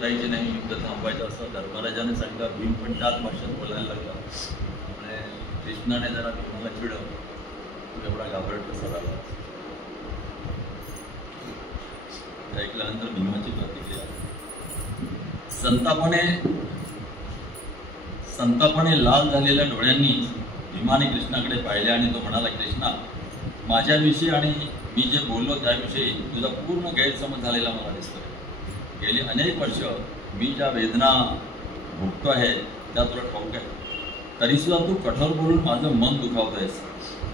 करायची नाही, युद्ध थांबवायचं असं धर्मराजाने सांगितलं. भीम पण त्याच भाषेत बोलायला लागला. त्यामुळे कृष्णाने जरा भीमाला चिडवलं, तू एवढा घाबरट कसा झाला. ऐकल्यानंतर भीमाची प्रतिक्रिया, संतापाने लाल झालेल्या डोळ्यांनी भीमाने कृष्णाकडे पाहिले आणि तो म्हणाला, कृष्णा, माझ्याविषयी आणि मी जे बोललो त्याविषयी तुझा पूर्ण गैरसमज झालेला मला दिसतोय. गेली अनेक वर्ष मी ज्या वेदना भोगतो आहे त्या तुला ठाऊक आहे, तरीसुद्धा तू कठोर बोलून माझं मन दुखावत आहेस.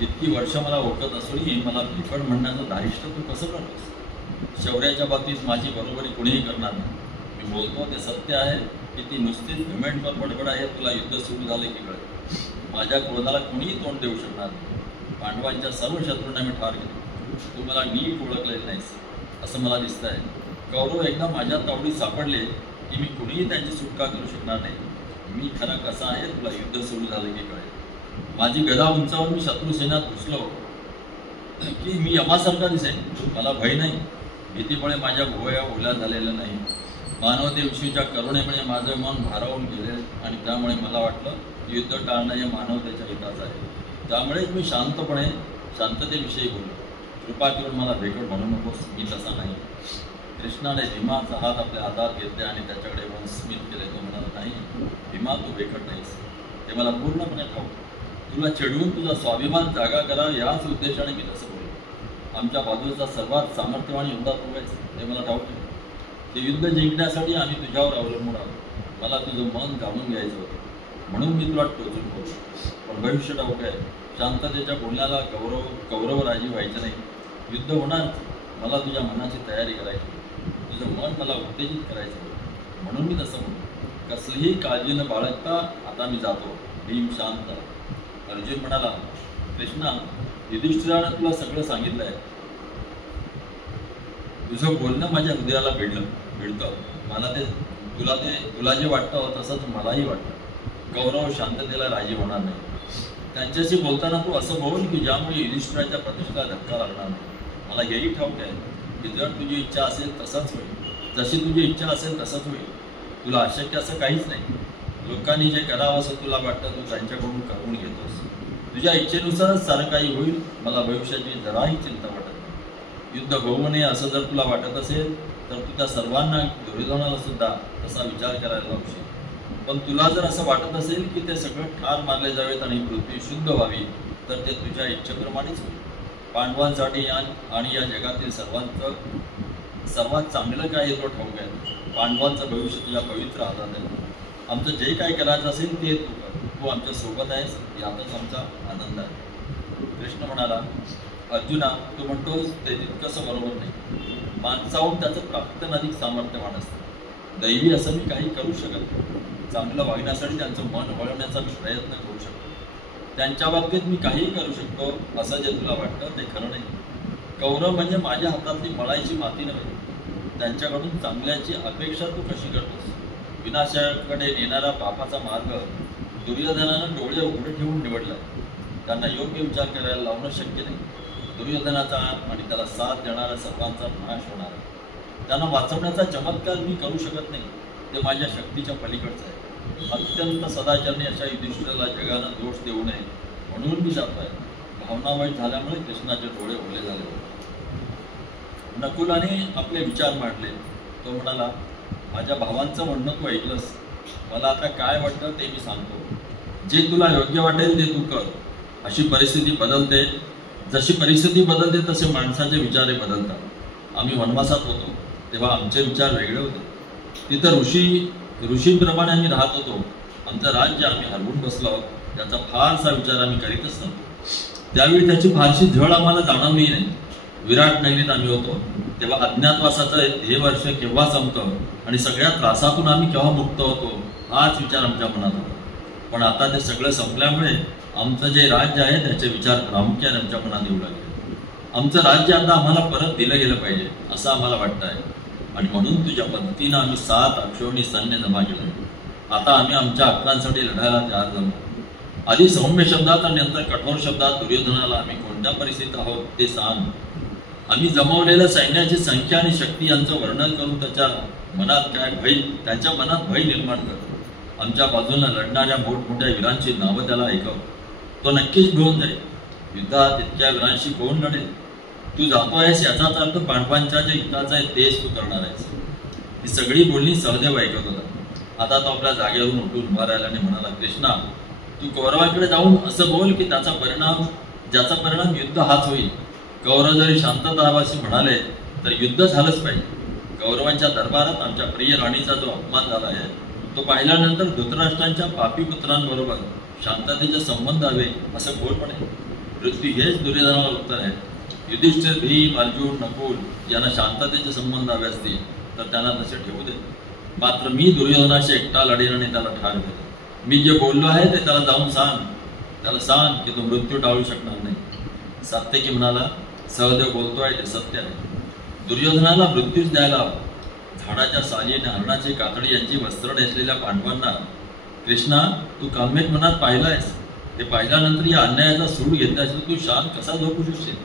इतकी वर्ष मला ओळखत असूनही मला भिकड म्हणण्याचं धारिष्ट तू कसं करतोस. शौर्याच्या बाबतीत माझी बरोबरी कुणीही करणार नाही. मी बोलतो ते सत्य आहे की ती नुसतीच घुमेंटवर बडबड आहे. तुला युद्ध सुरू झाले की कळेल. माझ्या क्रोधाला कुणीही तोंड देऊ शकणार नाही. पांडवांच्या सर्व शत्रूंना मी ठार केले. तू मला नीट ओळखलेलं नाहीस असं मला दिसतं आहे. कौरव एकदा माझ्या तावडीत सापडले की मी कुणीही त्यांची सुटका करू शकणार नाही. मी खरा कसा आहे तुला युद्ध सुरू झालं की कळेल. माझी गदा उंचावून मी शत्रू सेनात घुसलो की मी यमासारखा दिसेन. मला भय नाही. भीतीमुळे माझ्या भुवया ओल्या झालेल्या नाही. मानवतेविषयीच्या करुणेमुळे माझं मन भारावून गेले आणि त्यामुळे मला वाटलं की युद्ध टाळणं हे मानवतेच्या हिताचं आहे. त्यामुळेच मी शांततेविषयी बोललो. कृपा करून मला भेकड म्हणू नकोस, मी तसा नाही. कृष्णाने भीमाचा हात आपल्या हातात घेतले आणि त्याच्याकडे वन स्मित केले. तो म्हणाला, नाही भीमा, तू भेकड नाहीस, ते मला पूर्णपणे ठाऊक. तुला चिडवून तुझा स्वाभिमान जागा करा याच उद्देशाने मी तसं बोललो. आमच्या बाजूचा सर्वात सामर्थ्यवान युद्धात उभायचं ते मला ठाऊक आहे. ते युद्ध जिंकण्यासाठी आम्ही तुझ्यावर अवलंबून आहोत. मला तुझं मन जाणून घ्यायचं होतं म्हणून मी तुला टोचून बोललो. पण भविष्य ठाऊक आहे. शांततेच्या बोलण्याला कौरवराजी व्हायचं नाही. युद्ध होणार, मला तुझ्या मनाची तयारी करायची, तुझं मन मला उत्तेजित करायचं होतं म्हणून मी तसं म्हणतो. कसलीही काळजी न बाळगता आता मी जातो. भीम शांत. अर्जुन म्हणाला, कृष्णा, युधिष्ठिरानं तुला सगळं सांगितलं आहे. तुझं बोलणं माझ्या हृदयाला भिडतं. मला तुला जे वाटतं तसंच मलाही वाटतं. कौरव शांततेला राजी होणार नाही. त्यांच्याशी बोलताना तू असं बोल की ज्यामुळे युधिष्ठिराच्या प्रतिष्ठेला धक्का लागणार नाही. मला हेही ठाऊक आहे की जर तुझी इच्छा असेल तसंच होईल. जशी तुझी इच्छा असेल तसंच होईल. तुला अशक्य असं काहीच नाही. लोकांनी जे करावं असं तुला वाटतं तू त्यांच्याकडून करून घेतोस. तुझ्या इच्छेनुसारच सारं काही होईल. मला भविष्याची जराही चिंता वाटत नाही. युद्ध होऊ नये असं जर तुला वाटत असेल तर तू त्या सर्वांना, दुर्योधनाला सुद्धा तसा विचार करायला लावशील. पण तुला जर असं वाटत असेल की ते सगळं ठार मारले जावेत आणि पृथ्वी शुद्ध व्हावी तर ते तुझ्या इच्छेप्रमाणेच होईल. पांडवांसाठी आणि या जगातील सर्वात चांगलं काय हे तो ठाऊक आहे. पांडवांचं भविष्य तुझ्या पवित्र हातात आहे. आमचं जे काय करायचं असेल ते तू कर. तू आमच्या सोबत आहेस यातच आमचा आनंद आहे. कृष्ण म्हणाला, अर्जुना, तू म्हणतोस ते तितकंसं बरोबर नाही. माणसाहून त्याचं प्राप्तन अधिक सामर्थ्यवान असतं. दैवी असं मी काही करू शकत नाही. चांगलं वागण्यासाठी त्यांचं मन वळवण्याचा मी प्रयत्न करू शकतो. त्यांच्या बाबतीत मी काहीही करू शकतो असं जे तुला वाटतं ते खरं नाही. कौरव म्हणजे माझ्या हातातली मळायची माती नव्हे. त्यांच्याकडून चांगल्याची अपेक्षा तू कशी करतोस. विनाशाकडे नेणारा पापाचा मार्ग दुर्योधनानं डोळे उघडे ठेवून निवडला. त्यांना योग्य विचार करायला लावणं शक्य नाही. दुर्योधनाचा आणि त्याला साथ देणारा सर्वांचा नाश होणार. त्यांना वाचवण्याचा चमत्कार मी करू शकत नाही. ते माझ्या शक्तीच्या पलीकडचं आहे. अत्यंत सदाचरणी अशा युधिष्ठिराला जगानं दोष देऊ नये म्हणून मी जातो आहे. भावना वाईट झाल्यामुळे कृष्णाचे डोळे ओले झाले होते. नकुलाने आपले विचार मांडले. तो म्हणाला, माझ्या भावांचं म्हणणं तू ऐकलंस. मला आता काय वाटतं ते मी सांगतो. जे तुला योग्य वाटेल ते तू कर. अशी परिस्थिती बदलते. जशी परिस्थिती बदलते तसे माणसाचे विचारही बदलतात. आम्ही वनवासात होतो तेव्हा आमचे विचार वेगळे होते. तिथं ऋषींप्रमाणे आम्ही राहत होतो. आमचं राज्य आम्ही हरवून बसलो आहोत त्याचा फारसा विचार आम्ही करीतच नव्हतो. त्यावेळी त्याची फारशी झळ आम्हाला जाणवली नाही. विराट नगरीत आम्ही होतो तेव्हा अज्ञातवासाचं हे वर्ष केव्हा संपतं आणि सगळ्या त्रासातून आम्ही केव्हा मुक्त होतो हाच विचार आमच्या मनात होता. पण आता ते सगळं संपल्यामुळे आमचं जे राज्य आहे त्याचे विचार प्रामुख्याने आमच्या मनात येऊ लागले. आमचं राज्य आता आम्हाला परत दिलं गेलं पाहिजे असं आम्हाला वाटतं आहे. आणि म्हणून तुझ्या पद्धतीनं आम्ही 7 अक्षौहिणी सैन्य जमा केलं. आता आम्ही आमच्या हक्कांसाठी लढायला तयार झालो. आधी सौम्य शब्दात आणि नंतर कठोर शब्दात दुर्योधनाला आम्ही कोणत्या परिस्थितीत आहोत ते सांग. आम्ही जमवलेल्या सैन्याची संख्या आणि शक्ती यांचं वर्णन करून त्यांच्या मनात भय निर्माण करतो. आमच्या बाजूला लढणाऱ्या मोठमोठ्या वीरांची नावं त्याला ऐकव. तो नक्कीच भिवून जाईल. युद्धात इतक्या वीरांशी कोण लढेल? तू जातो आहेस याचाच अर्थ पांडवांच्या जे हिताचा आहे तेच तू करणार आहेस. ही सगळी बोलणी सहदेव ऐकत होता. आता तो आपल्या जागेवरून उठून उभा राहिला आणि म्हणाला, कृष्णा, तू कौरवाकडे जाऊन असं बोल की ज्याचा परिणाम युद्ध हाच होईल. कौरव जरी शांतता हवाशी म्हणाले तर युद्ध झालंच पाहिजे. कौरवांच्या दरबारात आमच्या प्रिय राणीचा जो अपमान झाला आहे तो पाहिल्यानंतर धृतराष्ट्रांच्या पापी पुत्रांबरोबर शांततेचे संबंध हवे असं बोल म्हणे. पृथ्वी हेच दुर्योधनाला उत्तर आहे. युधिष्ठिर, भीम, अर्जुन, नकुल यांना शांततेचे संबंध हवे असतील तर त्यांना तसे ठेवू दे. मात्र मी दुर्योधनाशी एकटा लढेन आणि त्याला ठार करेन. मी जे बोललो आहे ते त्याला जाऊन त्याला सांग की तो मृत्यू टाळू शकणार नाही. सात्यकी म्हणाला, सहदेव बोलतोय ते सत्य आहे. दुर्योधनाला मृत्यूच द्यायला हवा. झाडाच्या सालीने हरणाची कातडी यांची वस्त्र नेसलेल्या पांडवांना कृष्णा तू काम्यक मनात पाहिलायस. ते पाहिल्यानंतर या अन्यायाचा सूड घेतल्यास तू शांत कसा झोपू शकशील?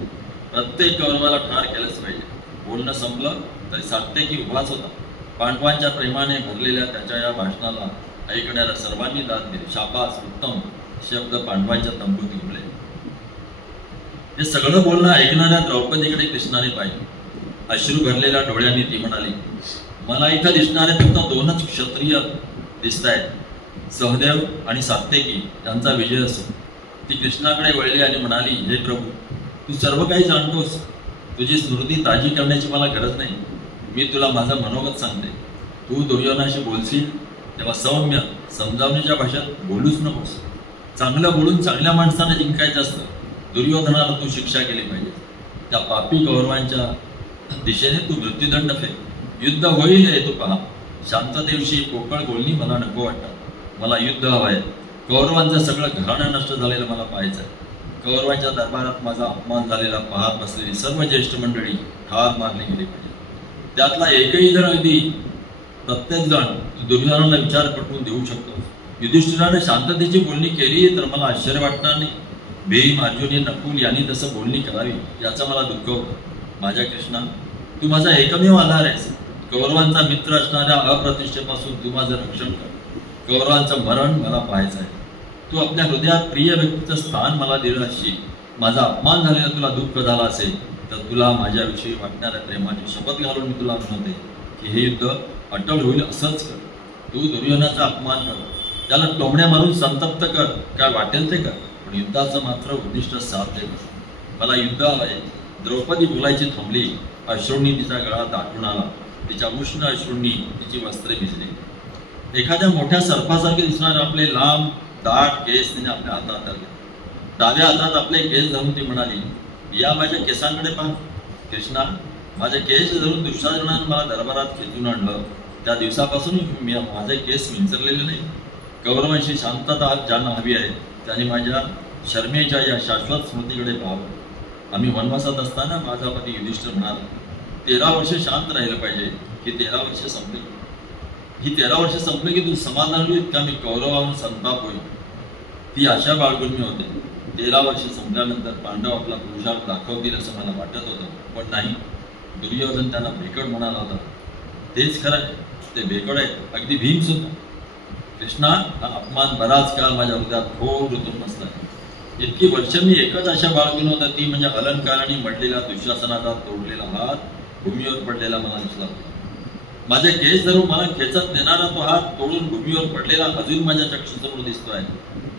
प्रत्येक कौरवाला ठार केलंच पाहिजे. बोलणं संपलं तरी सात्यकी उभाच होता. पांडवांच्या प्रेमाने भरलेल्या त्याच्या या भाषणाला ऐकणाऱ्या सर्वांनी दाद दिली. शाबास, उत्तम शब्द पांडवांच्या तंबूत घुमले. हे सगळं बोलणं ऐकणाऱ्या द्रौपदीकडे कृष्णाने पाहिले. अश्रू भरलेल्या डोळ्यांनी ती म्हणाली, मला इथं दिसणारे फक्त दोनच क्षत्रिय दिसत आहेत, सहदेव आणि सात्यकी यांचा विजय असो. ती कृष्णाकडे वळली आणि म्हणाली, हे प्रभू, तू सर्व काही जाणतोस. तुझी स्मृती ताजी करण्याची मला गरज नाही. मी तुला माझं मनोगत सांगते. तू दुर्योधनाशी बोलशील तेव्हा सौम्य समजावण्याच्या भाषेत बोलूच नकोस. चांगलं बोलून चांगल्या माणसानं जिंकायचं असतं. दुर्योधनाला तू शिक्षा केली पाहिजे. त्या पापी कौरवांच्या दिशेने तू मृत्यूदंड फेक. युद्ध होईल हे तू पहा. शांततेविषयी पोकळ बोलणी मला नको वाटतात. मला युद्ध हवं आहे. कौरवांचं सगळं घराणं नष्ट झालेलं मला पाहायचं आहे. कौरवांच्या दरबारात माझा अपमान झालेला पाहत बसलेली सर्व ज्येष्ठ मंडळी ठार मारली गेली पाहिजे. त्यातला एकही जण अगदी प्रत्येक जण दुर्योधनाला विचार पटवून देऊ शकतो. युधिष्ठिराने शांततेची बोलणी केली तर मला आश्चर्य वाटणार नाही. भीम, अर्जुन, नकुल यांनी तसं बोलणी करावी याचं मला दुःख होतं. माझ्या कृष्णा, तू माझा एकमेव आधार आहेस. कौरवांचा मित्र असणाऱ्या अप्रतिष्ठेपासून तू माझं रक्षण कर. कौरवांचं मरण मला पाहायचं आहे. तू आपल्या हृदयात प्रिय व्यक्तीचं स्थान मला दिलं असशील. माझा अपमान झालेला तुला दुःख झाला असेल तर तुला माझ्याविषयी वाटणाऱ्या प्रेमाची शपथ घालून मी तुला म्हणते की हे युद्ध अटळ होईल असंच कर. तू दुर्योधनाचा अपमान कर, त्याला टोमण्या मारून संतप्त कर, काय वाटेल ते कर, पण युद्धाचं मात्र उद्दिष्ट साध्य कर. मला युद्ध हवंय. द्रौपदी बोलायची थांबली. अश्रूंनी तिचा गळा दाटून आला. तिच्या उष्ण अश्रूंनी तिची वस्त्रे भिजली. एखाद्या मोठ्या सर्पासारखे दिसणारे आपले लांब दाट केस तिने आपल्या हातात धरले. डाव्या हातात आपले केस धरून ती म्हणाली, या माझ्या केसांकडे पहा. कृष्णा, माझे केस धरून दुःशासनाने मला दरबारात खेचून आणलं. त्या दिवसापासून मी माझे केस विंचरलेले नाही. कौरवांशी शांतता ज्यांना हवी आहे त्याने माझ्या शर्मेच्या या शाश्वत स्मृतीकडे पाहावं. आम्ही वनवासात असताना माझा पती युधिष्ठिर म्हणाला, 13 वर्ष शांत राहिलं पाहिजे. ही 13 वर्ष संपली. ही 13 वर्ष संपली की तू समाधान होईल का मी कौरवाहून संताप होईल. ती आशा बाळगून मी होते. 13 वर्ष संपल्यानंतर पांडव आपला पुरुषार्थ दाखवतील असं मला वाटत होतं, पण नाही. दुर्योधन त्यांना भेकड म्हणाला होता. तेच खरं आहे, ते भेकड आहे. अगदी भीम सुद्धा. कृष्णा, हा अपमान बराच काळ माझ्या हृदयात खोल रुतून बसला. इतकी वर्ष मी एकच आशा बाळगून होता, ती म्हणजे अलंकाराने मडलेला दुःशासनाचा तोडलेला हात भूमीवर पडलेला मला दिसला होता. माझे केस धरून मला खेचत नेणारा तो हात तोडून भूमीवर पडलेला अजून माझ्या चक्षुसमोर दिसतोय.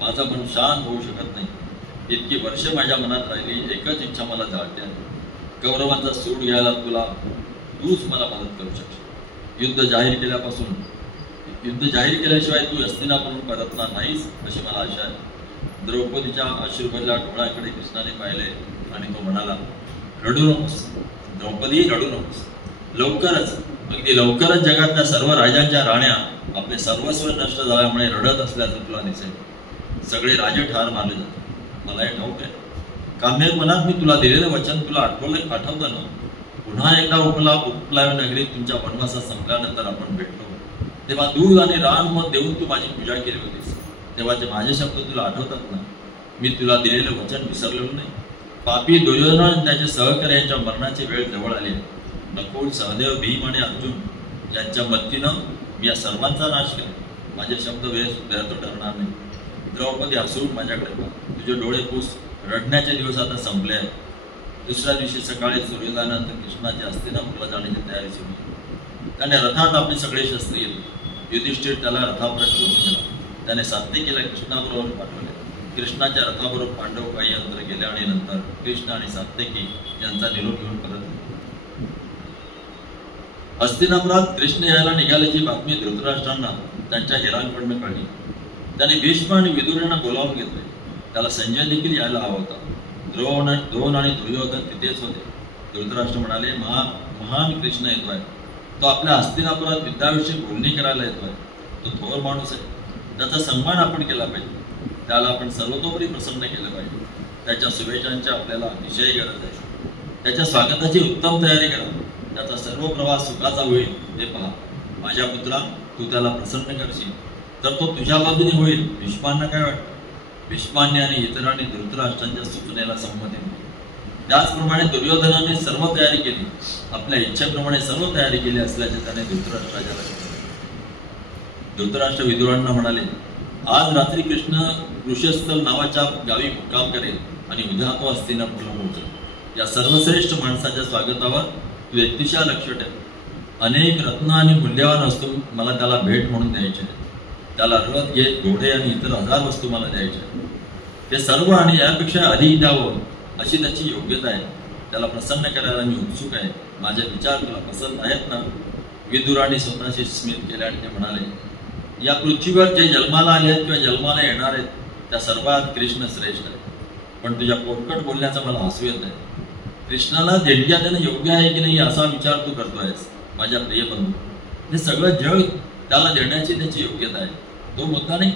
माझं मन शांत होऊ शकत नाही. इतकी वर्ष माझ्या मनात राहिली एकच इच्छा मला जाळते आहे. कौरवांचा सूड घ्यायला तूच मला मदत करू शकशील. युद्ध जाहीर केल्याशिवाय तू हस्तिनापुरून परतणार नाहीस अशी मला आशा आहे. द्रौपदीच्या अश्रूभरल्या डोळ्याकडे कृष्णाने पाहिले आणि तो म्हणाला, रडू नकोस द्रौपदी, रडू नकोस. लवकरच, अगदी लवकरच जगातल्या सर्व राजांच्या राण्या आपले सर्वस्व नष्ट झाल्यामुळे रडत असल्याचं तुला दिसेल. सगळे राजे ठार मारले जातात. मला हे ठाऊक आहे. काम्यक मनात मी तुला दिलेलं वचन तुला आठवतं ना? पुन्हा एकदा उपलाव नगरीत तुमच्या वनवासात संपल्यानंतर आपण भेटलो तेव्हा दूध आणि रान मध देऊन तू माझी पूजा केली होतीस. तेव्हाचे माझे शब्द तुला आठवतात ना? मी तुला दिलेलं वचन विसरलेलो नाही. पापी दुर्योधन आणि त्याच्या सहकार्यांच्या मरणाची वेळ जवळ आली. नकुल, सहदेव, भीम आणि अर्जुन यांच्या मदतीनं मी या सर्वांचा नाश केला. माझे शब्द व्यर्थ ठरणार नाही. द्रौपदी हसून माझ्याकडे पहा. तुझे डोळे पुस. रडण्याचे दिवस आता संपले आहेत. दुसऱ्या दिवशी सकाळी सूर्योदयानंतर कृष्णाची हस्तिनापूरला जाण्याची तयारी सुरू झाली. त्याने रथात आपली सगळे शस्त्रे घेतली. युधिष्ठिर त्याला रथापर्यंत घेऊन गेला. त्याने सात्यकीला कृष्णाबरोबर पाठवले. कृष्णाच्या रथाबरोबर पांडव काही अंतर गेले आणि नंतर कृष्ण आणि सात्यकी यांचा निरोप घेऊन परत आले. हस्तिनापुरात कृष्ण यायला निघाल्याची बातमी धृतराष्ट्रांना त्यांच्या हेरांकडून कळली. त्याने भीष्म आणि विदुर यांना बोलावून घेतले. त्याला संजय देखील यायला हवा होता. द्रोण आणि दुर्योधन तिथेच होते. धृतराष्ट्र म्हणाले, महान कृष्ण येतोय. तो आपल्या हस्तिनापुरात विद्याविषयी बोलणी करायला येतोय. तो थोर माणूस आहे. त्याचा सन्मान आपण केला पाहिजे. त्याला आपण सर्वतोपरी प्रसन्न केलं पाहिजे. त्याच्या शुभेच्छांची आपल्याला अतिशय गरज आहे. त्याच्या स्वागताची उत्तम तयारी करा. त्याचा सर्व प्रवास सुखाचा होईल हे पहा. माझ्या पुत्रा, तू त्याला प्रसन्न करशील तर तो तुझ्या बाजूने होईल. भीष्मांना काय वाटतं? भीष्मांनी आणि इतरांनी धृतराष्ट्रांच्या सूचनेला संमती दिली. त्याचप्रमाणे दुर्योधनाने सर्व तयारी केली. आपल्या इच्छेप्रमाणे सर्व तयारी केली असल्याचे त्याने धृतराष्ट्राच्या लक्षात आले. धृतराष्ट्र विदुरांना म्हणाले, आज रात्री कृष्ण ऋषस्थल नावाच्या गावी मुक्काम करेल आणि उद्या तो हस्तिनापूरला पोहोचेल. या सर्वश्रेष्ठ माणसाच्या स्वागतावर तू व्यक्तिशः लक्ष ठेव. अनेक रत्न आणि मूल्यवान वस्तू मला त्याला भेट म्हणून द्यायचे आहेत. त्याला रथ, घेत, घोडे आणि इतर 1000 वस्तू मला द्यायच्या आहेत. ते सर्व आणि यापेक्षा अधिक द्यावं अशी त्याची योग्यता आहे. त्याला प्रसन्न करायला मी उत्सुक आहे. माझे विचार तुला पसंत आहेत ना? विदुराने स्वतःशी स्मित केले आणि ते म्हणाले, या पृथ्वीवर जे जन्माला आले आहेत किंवा जन्माला येणार आहेत त्या सर्वात कृष्ण श्रेष्ठ आहे. पण तुझ्या पोटकट बोलण्याचा मला हसू येत आहे. कृष्णाला देणग्या देणं योग्य आहे की नाही असा विचार तू करतोयस. माझ्या प्रिय बंधू, हे सगळं जग त्याला देण्याची त्याची योग्यता आहे. तो मुद्दा नाही.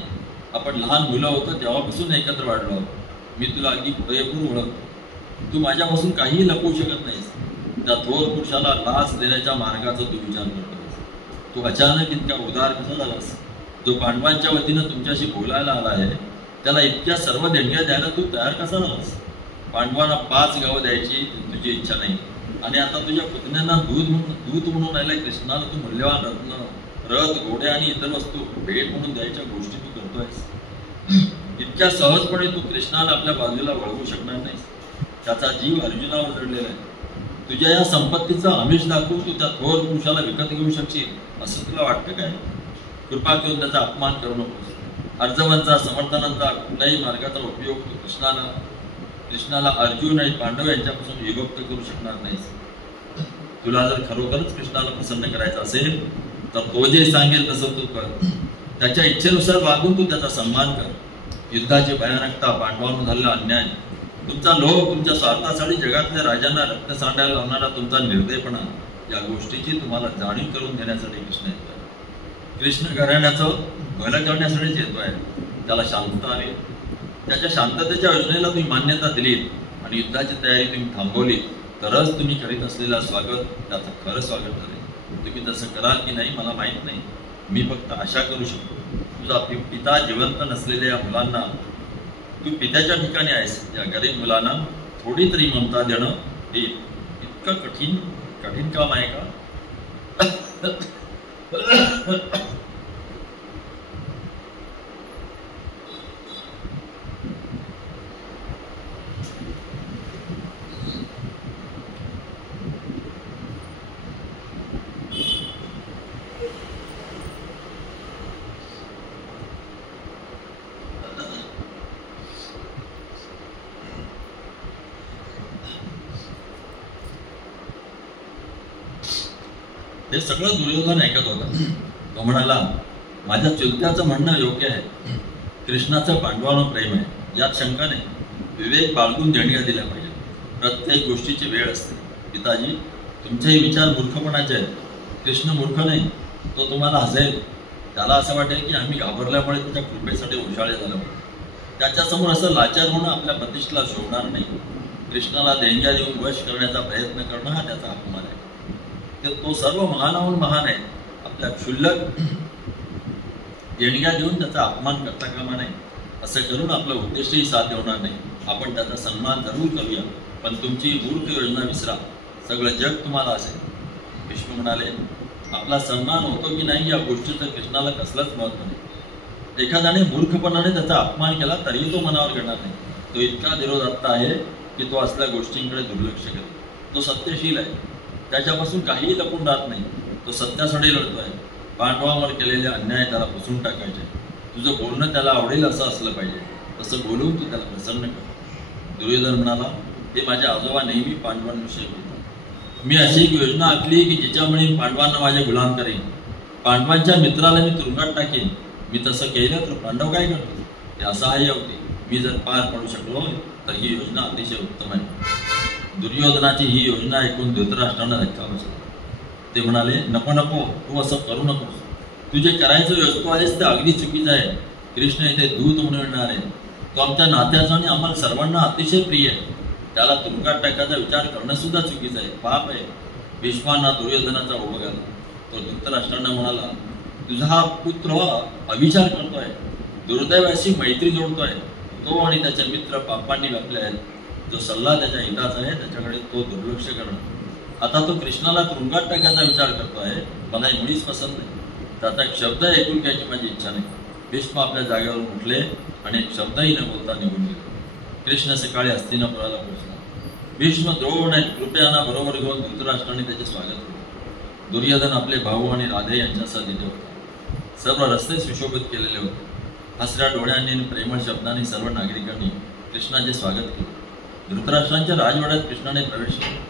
आपण लहान मुलं होतो तेव्हापासून एकत्र वाढलो आहोत. मी तुला अगदी पुरेपूर ओळखतो. तू माझ्यापासून काहीही लपवू शकत नाहीस. त्या थोर पुरुषाला लाच देण्याच्या मार्गाचा तू विचार करतोस. तू अचानक इतका उदार कसा झालास? जो पांडवांच्या वतीनं तुमच्याशी बोलायला आला आहे त्याला इतक्या सर्व देणग्या द्यायला तू तयार कसा झालास? पांडवांना 5 गावं द्यायची तुझी इच्छा नाही आणि आता तुझ्या पुतण्यांना दूत म्हणून आल्या कृष्णाला तू मूल्यवान रत्न, रथ, घोडे आणि इतर वस्तू भेट म्हणून द्यायच्या गोष्टी तू करतोयस. इतक्या सहजपणे तू कृष्णाला आपल्या बाजूला वळवू शकणार नाहीस. त्याचा जीव अर्जुनावर जडलेला आहे. तुझ्या या संपत्तीचा आमिष दाखवून तू त्या थोर पुरुषाला विकत घेऊ शकशील असं तुला वाटतं काय? कृपा करून त्याचा अपमान करू नकोस. अर्जवांचा, समर्थनांचा कुठल्याही मार्गाचा उपयोग तू कृष्णाला अर्जुन आणि पांडव यांच्यापासून विभक्त करू शकणार नाहीस. तुला जर खरोखरच कृष्णाला प्रसन्न करायचं असेल तर तो जे सांगेल तसं तू कर. त्याच्या इच्छेनुसार वागून तू त्याचा सन्मान कर. युद्धाची भयानकता, पांडवांवर झालेला अन्याय, तुमचा लोभ, तुमच्या स्वार्थासाठी जगातल्या राजांना रक्त सांडायला लावणारा तुमचा निर्दयपणा, या गोष्टीची तुम्हाला जाणीव करून देण्यासाठी कृष्ण येतोय. कृष्ण घराण्याचं भलं करण्यासाठीच येतोय. त्याला शांतता हवी. त्याच्या शांततेच्या योजनेला तुम्ही मान्यता दिलीत आणि युद्धाची तयारी तुम्ही थांबवली तरच तुम्ही करीत असलेलं स्वागत त्याचं खरं स्वागत ठरेल. तुम्ही तसं कराल की नाही मला माहीत नाही. मी फक्त आशा करू शकतो. तुझा पिता जिवंत नसलेल्या या मुलांना, तू पित्याच्या ठिकाणी आहेस, या गरीब मुलांना थोडी तरी ममता देणं हे इतकं कठीण काम आहे का? हे सगळं दुर्योधन ऐकत होता. तो म्हणाला, माझ्या चुलत्याचं म्हणणं योग्य आहे. कृष्णाचं पांडवांवर प्रेम आहे, यात शंका नाही. विवेक बाळगून देणग्या दिल्या पाहिजे. प्रत्येक गोष्टीची वेळ असते. पिताजी, तुमचेही विचार मूर्खपणाचे आहेत. कृष्ण मूर्ख नाही. तो तुम्हाला हसेल. त्याला असं वाटेल की आम्ही घाबरल्यामुळे त्याच्या कृपेसाठी उशाळे झालो. त्याच्यासमोर असं लाचार होणं आपल्या प्रतिष्ठेला शोभणार नाही. कृष्णाला देणग्या देऊन वश करण्याचा प्रयत्न करणं हा त्याचा अपमान आहे. तो सर्व महानाहून महान आहे. आपल्या क्षुल्लक देणग्या देऊन त्याचा अपमान करता कामा नये. असं करून आपलं उद्दिष्टही साध्य होणार नाही. आपण त्याचा सन्मान जरूर करूया, पण तुमची मूर्ख योजना विसरा, सगळं जग तुम्हाला असेल. भीष्म म्हणाले, आपला सन्मान होतो की नाही या गोष्टीचं कृष्णाला कसलंच महत्त्व नाही. एखाद्याने मूर्खपणाने त्याचा अपमान केला तरीही तो मनावर घेणार नाही. तो इतका धीरोदात्त आहे की तो असल्या गोष्टींकडे दुर्लक्ष करेल. तो सत्यशील आहे, त्याच्यापासून काहीही लपून राहत नाही. तो सत्यासाठी लढतोय. पांडवांवर केलेले अन्याय त्याला पुसून टाकायचे. तुझं बोलणं त्याला आवडेल असं असलं पाहिजे, तसं बोलून तू त्याला प्रसन्न कर. दुर्योधन म्हणाला, ते माझे आजोबा नेहमी पांडवांविषयी बोलतात. मी अशी एक योजना आखली की जिच्यामुळे पांडवांना माझे गुलाम करेन. पांडवांच्या मित्राला मी तुरुंगात टाकेन. मी तसं केलं तर पांडव काय करतील? ते असहाय्य होते. मी जर पार पडू शकलो तर ही योजना अतिशय उत्तम आहे. दुर्योधनाची ही योजना ऐकून धृतराष्ट्रांना धक्का बसला. ते म्हणाले, नको नको, तू असं करू नकोस. तू जे करायचं व्यस्त आहेस ते अगदी चुकीचं आहे. कृष्ण इथे दूत म्हणून येणार आहे. तो आमच्या नात्याचा आणि आम्हाला सर्वांना अतिशय प्रिय आहे. त्याला तुरुंगात टाकायचा विचार करणं सुद्धा चुकीचं आहे, पाप आहे. भीष्मांना दुर्योधनाचा ओघ आला. तो धृतराष्ट्रांना म्हणाला, तुझा हा पुत्र अविचार करतोय, दुर्दैवाशी मैत्री जोडतोय. तो आणि त्याचे मित्र पापांनी व्यापले आहेत. जो सल्ला त्याच्या हिताचा आहे त्याच्याकडे तो दुर्लक्ष करणं. आता तो कृष्णाला तुरुंगात टाकायचा विचार करतोय. मला हे मुळीच पसंत नाही. त्याचा एक शब्द ऐकून घ्यायची माझी इच्छा नाही. भीष्म आपल्या जागेवरून उठले आणि एक शब्दही न बोलता निघून गेले. कृष्ण सकाळी हस्तिनापुराला पोहोचला. भीष्म द्रोण आणि कृपयाना बरोबर घेऊन धृतराष्ट्राने त्याचे स्वागत केले. दुर्योधन आपले भाऊ आणि राधे यांच्यासह तिथे होते. सर्व रस्ते सुशोभित केलेले होते. हसऱ्या डोळ्यांनी आणि प्रेमळ शब्दांनी सर्व नागरिकांनी कृष्णाचे स्वागत केले. धृतराष्ट्रांच्या राजवाड्यात कृष्णाने प्रवेश केला.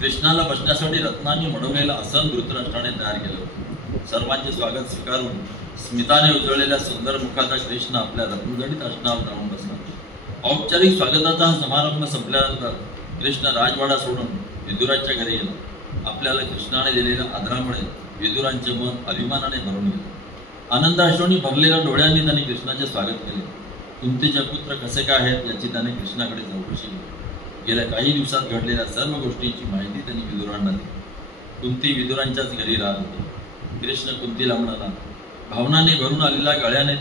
कृष्णाला बसण्यासाठी रत्नांनी मडवलेलं आसन धृतराष्ट्राने तयार केलं होतं. सर्वांचे स्वागत स्वीकारून स्मिताने उजळलेल्या सुंदर मुखाचा कृष्ण आपल्या रत्नजडित आसनावर जाऊन बसला. औपचारिक स्वागताचा हा समारंभ संपल्यानंतर कृष्ण राजवाडा सोडून विदुराच्या घरी गेला. आपल्याला कृष्णाने दिलेल्या आदरामुळे विदुरांचे मन अभिमानाने भरून गेले. आनंदाश्रूंनी भरलेल्या डोळ्यांनी त्यांनी कृष्णाचे स्वागत केले. कुंतीचे पुत्र कसे काय आहेत याची त्याने कृष्णाकडे चौकशी केली. गेल्या काही दिवसात घडलेल्या सर्व गोष्टींची माहिती त्यांनी विदुरांना दिली. कुंती विदुरांच्याच घरी राहत होती. कृष्ण कुंतीला म्हणाला, भावनाने भरून आलेल्या गळ्याने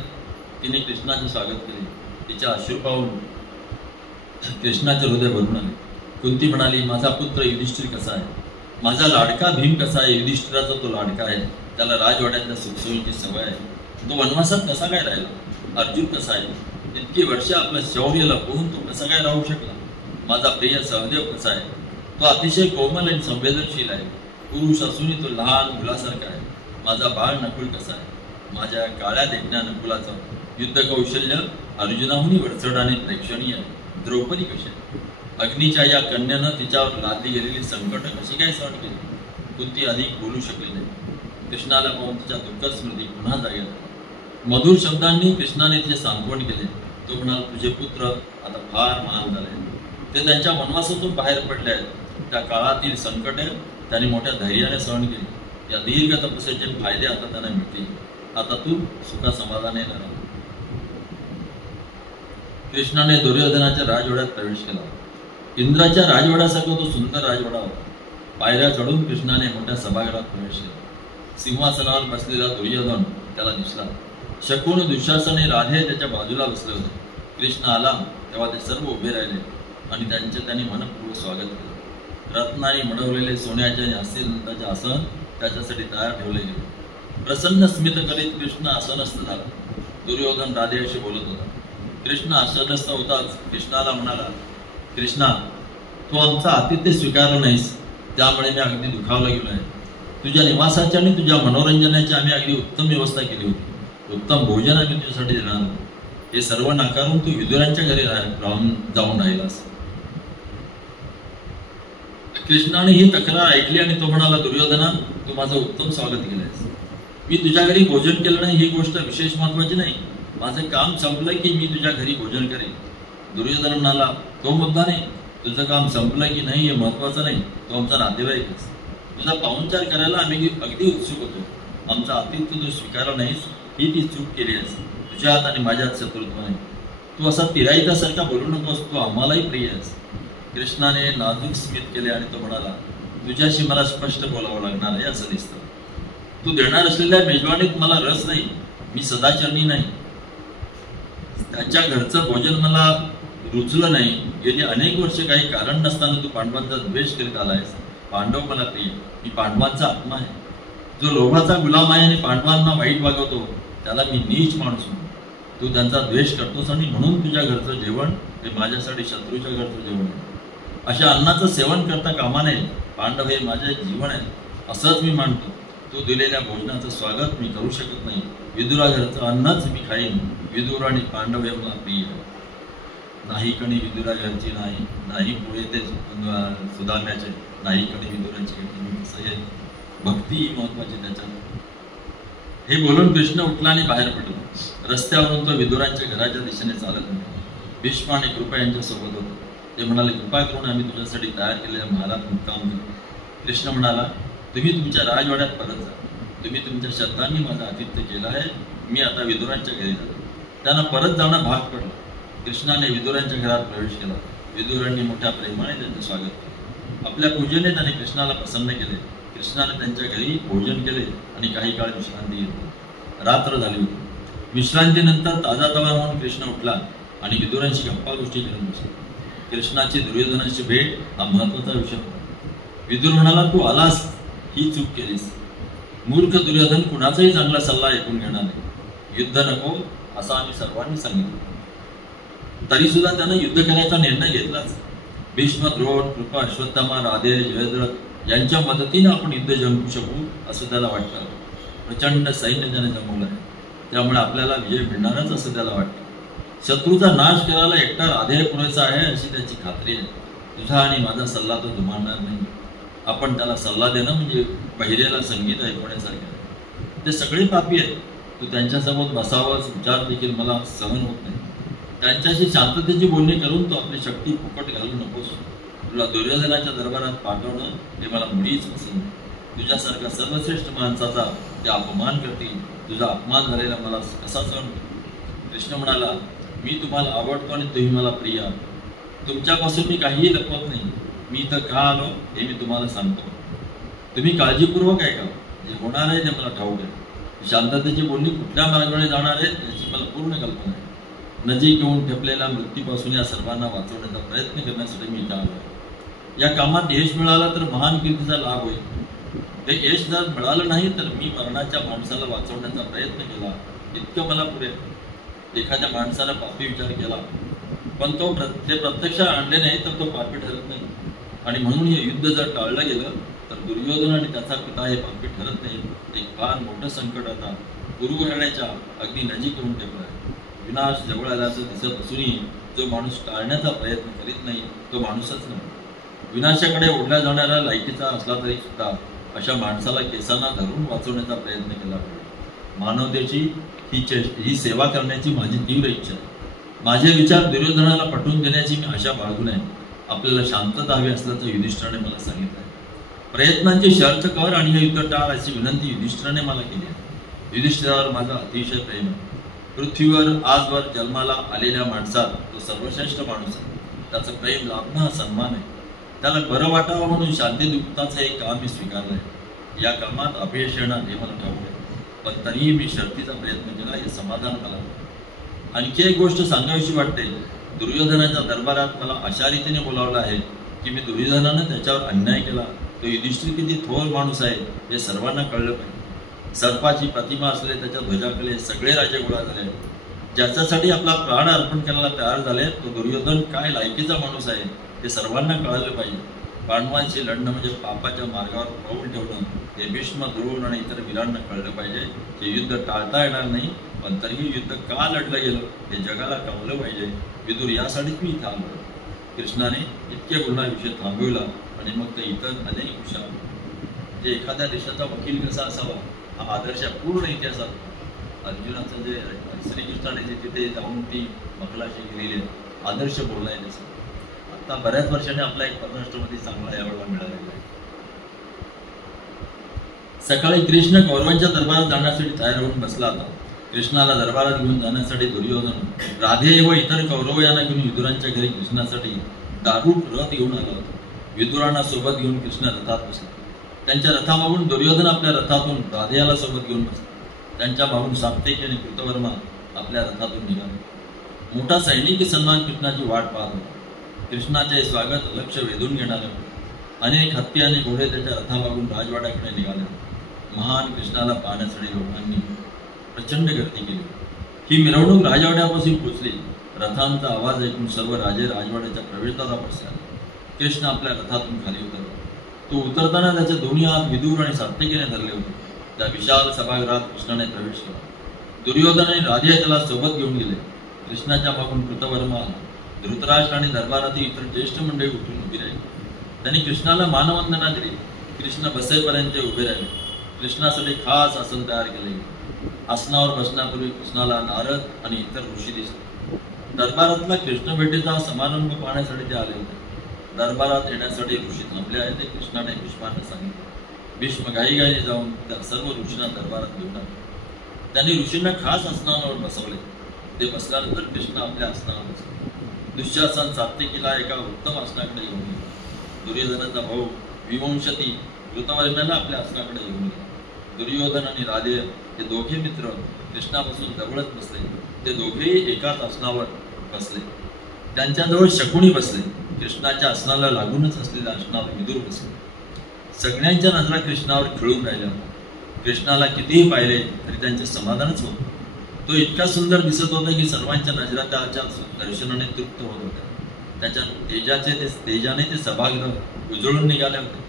तिने कृष्णाचे स्वागत केले. तिच्या अश्रू पाहून कृष्णाचे हृदय भरून आले. कुंती म्हणाली, माझा पुत्र युधिष्ठिर कसा आहे? माझा लाडका भीम कसा आहे? युधिष्ठिराचा तो लाडका आहे. त्याला राजवाड्यातल्या सुखसोयीची सवय आहे. तो वनवासात कसा काय राहिला? अर्जुन कसा आहे? इतकी वर्ष आपलं शौर्य लपवून तो कसा काय राहू शकला? माझा प्रिय सहदेव कसा आहे? तो अतिशय कोमल आणि संवेदनशील आहे. पुरुष असूनही तो लहान मुलासारखा आहे. माझा बाळ नकुल कसा आहे? माझ्या काळ्या देखण्या नकुलाचं युद्ध कौशल्य अर्जुनाहूनही वरचढ आणि प्रेक्षणीय आहे. द्रौपदी कशी आहे? अग्नीच्या या कन्यानं तिच्यावर लादली गेलेली संकट कशी काय सहन केली? कुंती अधिक बोलू शकली नाही. कृष्णाला पाहून तिच्या दुःखद स्मृती पुन्हा जाग्या झाल्या. मधुर शब्दांनी कृष्णाने तिचे सांत्वन केले. तो म्हणाला, तुझे पुत्र आता फार महान झाले. ते त्यांच्या वनवासातून बाहेर पडले आहेत. त्या काळातील संकटे त्यांनी मोठ्या धैर्याने सहन केली. या दीर्घ तपस्येचे फायदे आता त्यांना मिळतील. आता तू सुखा समाधाने राहा. कृष्णाने दुर्योधनाच्या राजवाड्यात प्रवेश केला. इंद्राच्या राजवाड्यासारखा तो सुंदर राजवाडा होता. पायऱ्या चढून कृष्णाने मोठ्या सभागृहात प्रवेश केला. सिंहासनावर बसलेला दुर्योधन त्याला दिसला. शकुन, दुःशासन आणि राधे त्याच्या बाजूला बसले होते. कृष्ण आला तेव्हा ते सर्व उभे राहिले आणि त्यांनी मनपूर्वक स्वागत केलं. रत्नाने मडवलेले सोन्याचे आणि हस्तिदंताचे आसन त्याच्यासाठी तयार ठेवले गेले. प्रसन्न स्मित करीत कृष्ण आसनस्थ झाला. दुर्योधन राधेशी बोलत होता. कृष्ण आसनस्थ होताच कृष्णाला म्हणाला, कृष्णा, तू आमचं आतिथ्य स्वीकारलं नाहीस, त्यामुळे मी अगदी दुखावला गेलो आहे. तुझ्या निवासाची आणि तुझ्या मनोरंजनाची आम्ही अगदी उत्तम व्यवस्था केली होती. उत्तम भोजन आम्ही तुझ्यासाठी देणार होतो. हे सर्व नाकारून तू विदुरांच्या घरी जाऊन राहिलास. कृष्णाने ही तक्रार ऐकली आणि तो म्हणाला, दुर्योधना, तू माझं उत्तम स्वागत केलंयस. मी तुझ्या घरी भोजन केलं नाही ही गोष्ट विशेष महत्वाची नाही. माझं काम संपलं की मी तुझ्या घरी भोजन करेन. दुर्योधन म्हणाला, तो मुद्दा नाही. तुझं काम संपलं की नाही हे महत्वाचं नाही. तो आमचा नातेवाईकच. तुझा पाहुणचार करायला आम्ही अगदी उत्सुक होतो. आमचा आतिथ्य तू स्वीकारला नाहीस ही ती चूक केली आहेस. तुझ्यात आणि माझ्यात शत्रुत्व नाही. तू असा तिराईतासारखा बोलू नकोस. तू आम्हालाही प्रिय आहेस. कृष्णाने नाजूक स्मित केले आणि तो म्हणाला, तुझ्याशी मला स्पष्ट बोलावं लागणार आहे असं दिसतं. तू देणार असलेल्या मेजवानीत मला रस नाही. मी सदाचरणी नाही. त्याच्या घरचं भोजन मला रुचलं नाही. गेली अनेक वर्ष काही कारण नसताना तू पांडवांचा द्वेष करीत आलायस. पांडव मला प्रिय, मी पांडवांचा आत्मा आहे. जो लोभाचा गुलाम आहे आणि पांडवांना वाईट वागवतो त्याला मी नीच माणूस म्हणतो. तू त्यांचा द्वेष करतोस आणि म्हणून तुझ्या घरचं जेवण हे माझ्यासाठी शत्रूच्या घरचं जेवण आहे. अशा अन्नाचं सेवन करता कामा नये. पांडव हे माझे जीवन आहे असंच मी मानतो. तू दिलेल्या भोजनाचं स्वागत मी करू शकत नाही. विदुरा घरचं अन्नच मी खाईन. विदुर आणि पांडव हे मला प्रिय आहे. नाही कणी विदुरा घरची नाही, नाही पुढे ते सुदाम्याचे, नाही कणी विदुराची घरची. कसं आहे, भक्ती ही महत्वाची त्याच्यात. हे बोलून कृष्ण उठला आणि बाहेर पडला. रस्त्यावरून तो विदुरांच्या घराच्या दिशेने चालत नाही. भीष्म आणि कृपा यांच्या सोबत होतो. ते म्हणाले, कृपा करून आम्ही तुझ्यासाठी तयार केलेल्या महालात मुक्काम करू. कृष्ण म्हणाला, तुम्ही तुमच्या राजवाड्यात परत जा. तुम्ही तुमच्या शब्दांनी माझं आतिथ्य केलं आहे. मी आता विदुरांच्या घरी जातो. त्यांना परत जाणं भाग पडलं. कृष्णाने विदुरांच्या घरात प्रवेश केला. विदुरांनी मोठ्या प्रेमाने त्यांचे स्वागत केले. आपल्या पूजेने त्याने कृष्णाला प्रसन्न केले. कृष्णाने त्यांच्या घरी भोजन केले आणि काही काळ विश्रांती घेतली. रात्र झाली होती. विश्रांतीनंतर ताजातवा होऊन कृष्ण उठला आणि विदुरांशी गप्पा गोष्टी करत बसला. कृष्णाची दुर्योधनाची भेट हा महत्वाचा विषय होता. विदुर म्हणाला, तू आलास ही चूक केलीस. मूर्ख दुर्योधन कुणाचाही चांगला सल्ला ऐकून घेणार नाही. युद्ध नको असं आम्ही सर्वांनी सांगितलं. तरी सुद्धा त्यानं युद्ध करायचा निर्णय घेतलाच. भीष्म, द्रोण, कृपा, अश्वत्थामा, राधे, जयद्रथ यांच्या मदतीने आपण युद्ध जिंकू शकू असं त्याला वाटतं. प्रचंड सैन्य त्याने जमवलं आहे, त्यामुळे आपल्याला विजय मिळणारच असं त्याला वाटतं. शत्रूचा नाश करायला एकटा राधे पुरेसा आहे अशी त्याची खात्री आहे. तुझा आणि माझा सल्ला तो जुमानणार नाही. आपण त्याला सल्ला देणं म्हणजे बहिरेला संगीत ऐकवण्यासारखे आहे. ते सगळे पापी आहेत. तू त्यांच्यासोबत बसावाच विचार देखील मला सहन होत नाही. त्यांच्याशी शांततेची बोलणी करून तू आपली शक्ती फुकट घालू नकोस. तुला दुर्योधनाच्या दरबारात पाठवणं हे मला मुळीच पसंत नाही. तुझ्यासारखा सर्वश्रेष्ठ माणसाचा ते अपमान करतील. तुझा अपमान झालेला मला कसा सहन होईल? कृष्ण म्हणाला, मी तुम्हाला आवडतो आणि तुम्ही मला प्रिय आहात. तुमच्यापासून मी काहीही लपवत नाही. मी इथं का आलो हे मी तुम्हाला सांगतो. तुम्ही काळजीपूर्वक ऐका. जे होणार आहे ते मला ठाऊक आहे. शांततेची बोलणी कुठल्या मार्गाने जाणार आहे याची मला पूर्ण कल्पना आहे. नजीक येऊन ठेपलेल्या मृत्यूपासून या सर्वांना वाचवण्याचा प्रयत्न करण्यासाठी मी इथं आलो. या कामात यश मिळाला तर महान कीर्तीचा लाभ होईल. हे यश जर मिळालं नाही तर मी मरणाच्या माणसाला वाचवण्याचा प्रयत्न केला इतकं मला पुरे. एखाद्या माणसाला पापी विचार केला पण तो ते प्रत्यक्ष आणले नाही तर तो पापी ठरत नाही. आणि म्हणून हे युद्ध जर टाळलं गेलं तर दुर्योधन आणि त्याचा पिता हे पापी ठरत नाही. एक फार मोठं संकट आता गुरुघराण्याच्या अगदी नजीक येऊन ठेवलं आहे. विनाश जवळ आल्याचं दिसत असूनही जो माणूस टाळण्याचा प्रयत्न करीत नाही तो माणूसच नाही. विनाशाकडे ओढल्या जाणाऱ्या लायकीचा असला तरी सुद्धा अशा माणसाला केसांना धरून वाचवण्याचा प्रयत्न केला पाहिजे. मानवतेची ही सेवा करण्याची माझी तीव्र इच्छा आहे. माझे विचार दुर्योधनाला पटवून देण्याची मी आशा बाळगून आहे. आपल्याला शांतता हवी असल्याचं युधिष्ठिराने मला सांगितलं आहे. प्रयत्नांची शर्त कर आणि हे युद्ध टाळ अशी विनंती युधिष्ठिराने मला केली आहे. युधिष्ठिरावर माझा अतिशय प्रेम आहे. पृथ्वीवर आजवर जन्माला आलेल्या माणसात तो सर्वश्रेष्ठ माणूस आहे. त्याचं प्रेम लाभणं हा सन्मान आहे. त्याला बरं वाटावं म्हणून शांतिदूताचं एक काम मी स्वीकारलं आहे. या कामात अपयश येणार हे मला ठाऊक आहे, पण तरीही मी शर्तीचा प्रयत्न केला हे समाधान मला. आणखी एक गोष्ट सांगावीशी वाटते. दुर्योधनाच्या दरबारात मला अशा रीतीने बोलावलं आहे की मी दुर्योधनानं त्याच्यावर अन्याय केला. तो युधिष्ठिर किती थोर माणूस आहे हे सर्वांना कळलं पाहिजे. सर्पाची प्रतिमा असलेले त्याच्या ध्वजाखाली सगळे राजे गोळा झाले. ज्याच्यासाठी आपला प्राण अर्पण करायला तयार झाले तो दुर्योधन काय लायकीचा माणूस आहे हे सर्वांना कळलं पाहिजे. पांडवांशी लढणं म्हणजे पापाच्या मार्गावर पाऊल ठेवणं हे भीष्म, द्रोण आणि इतर वीरांना कळलं पाहिजे. हे युद्ध टाळता येणार नाही, पण तरीही युद्ध का लढलं गेलं हे जगाला कळलं पाहिजे. विदुर यासाठीच मी इथं आलो. कृष्णाने इतके बोलणा विषय थांबविला आणि मग ते इतर अनेक विषय जे एखाद्या देशाचा वकील कसा असावा हा आदर्श पूर्ण इतिहासात अर्जुनाचं जे श्रीकृष्णाने जे तिथे जाऊन ती मकलाशी गेलेली आदर्श बोललाय त्याचा आता बऱ्याच वर्षाने आपला एक परराष्ट्रपती चांगला यावेळेला मिळालेला आहे. सकाळी कृष्ण कौरवांच्या दरबारात जाण्यासाठी तयार होऊन बसला होता. कृष्णाला दरबारात घेऊन जाण्यासाठी दुर्योधन, राधे व इतर कौरव यांना घेऊन विदुरांच्या घरी कृष्णासाठी दारूक रथ घेऊन आला होता. विदुरांना सोबत घेऊन कृष्ण रथात बसला. त्यांच्या रथामागून दुर्योधन आपल्या रथातून राधेयाला सोबत घेऊन बसला. त्यांच्या मागून सात्विकी आणि कृतवर्मा आपल्या रथातून निघाले. मोठा सैनिकी सन्मान कृष्णाची वाट पाहत होता. कृष्णाचे स्वागत लक्ष वेधून घेणारे होते. अनेक हत्ती आणि घोडे त्याच्या रथामागून राजवाड्याकडे निघाले. महान कृष्णाला पाहण्यासाठी लोकांनी प्रचंड गर्दी केली. ही मिरवणूक राजवाड्यापासून पोचली. रथांचा आवाज ऐकून सर्व राजे राजवाड्याच्या प्रवेशद्वारापाशी आले. कृष्ण आपल्या रथातून खाली उतरला. तो उतरताना त्याचे दोन्ही हात विदूर आणि सात्यकीने धरले होते. त्या विशाल सभागृहात कृष्णाने प्रवेश केला. दुर्योधन आणि राधे त्याला सोबत घेऊन गेले. कृष्णाच्या मागून कृतवर्मा आला. धृतराष्ट्र आणि दरबारातील इतर ज्येष्ठ मंडळी उठून उभी राहिली. त्यांनी कृष्णाला मानवंदना दिली. कृष्ण बसेपर्यंत उभे राहिले. कृष्णासाठी खास आसन तयार केले. आसनावर बसण्यापूर्वी कृष्णाला नारद आणि इतर ऋषी दिसले. दरबारातला कृष्ण भेटीचा समारंभ पाहण्यासाठी ते आले होते. दरबारात येण्यासाठी ऋषी थांबले आहे ते कृष्णाने भीष्मांना सांगितले. भीष्म घाईघाईने जाऊन त्या सर्व ऋषींना दरबारात घेऊन आले. त्यांनी ऋषींना खास आसनावर बसवले. ते बसल्यानंतर कृष्ण आपल्या आसनावर बसले. दुःशासन सात्यकीला एका उत्तम आसनाकडे घेऊन गेला. दुर्योधनाचा भाऊ विवंशती कृतवर्म्याला आपल्या आसनाकडे घेऊन गेला. दुर्योधन आणि राधे हे दोघे मित्र कृष्णापासून जवळच बसले. ते दोघेही एकाच आसनावर बसले. त्यांच्याजवळ शकुनी बसले. कृष्णाच्या आसनाला लागूनच असलेल्या आसनावर विदूर बसले. सगळ्यांच्या नजरा कृष्णावर खिळून राहिल्या. कृष्णाला कितीही पाहिले तरी त्यांचे समाधानच होत. तो इतका सुंदर दिसत होता की सर्वांच्या नजरा त्याच्या दर्शनाने तृप्त होत होत्या. त्याच्या तेजाने ते सभागृह उजळून निघाले होते.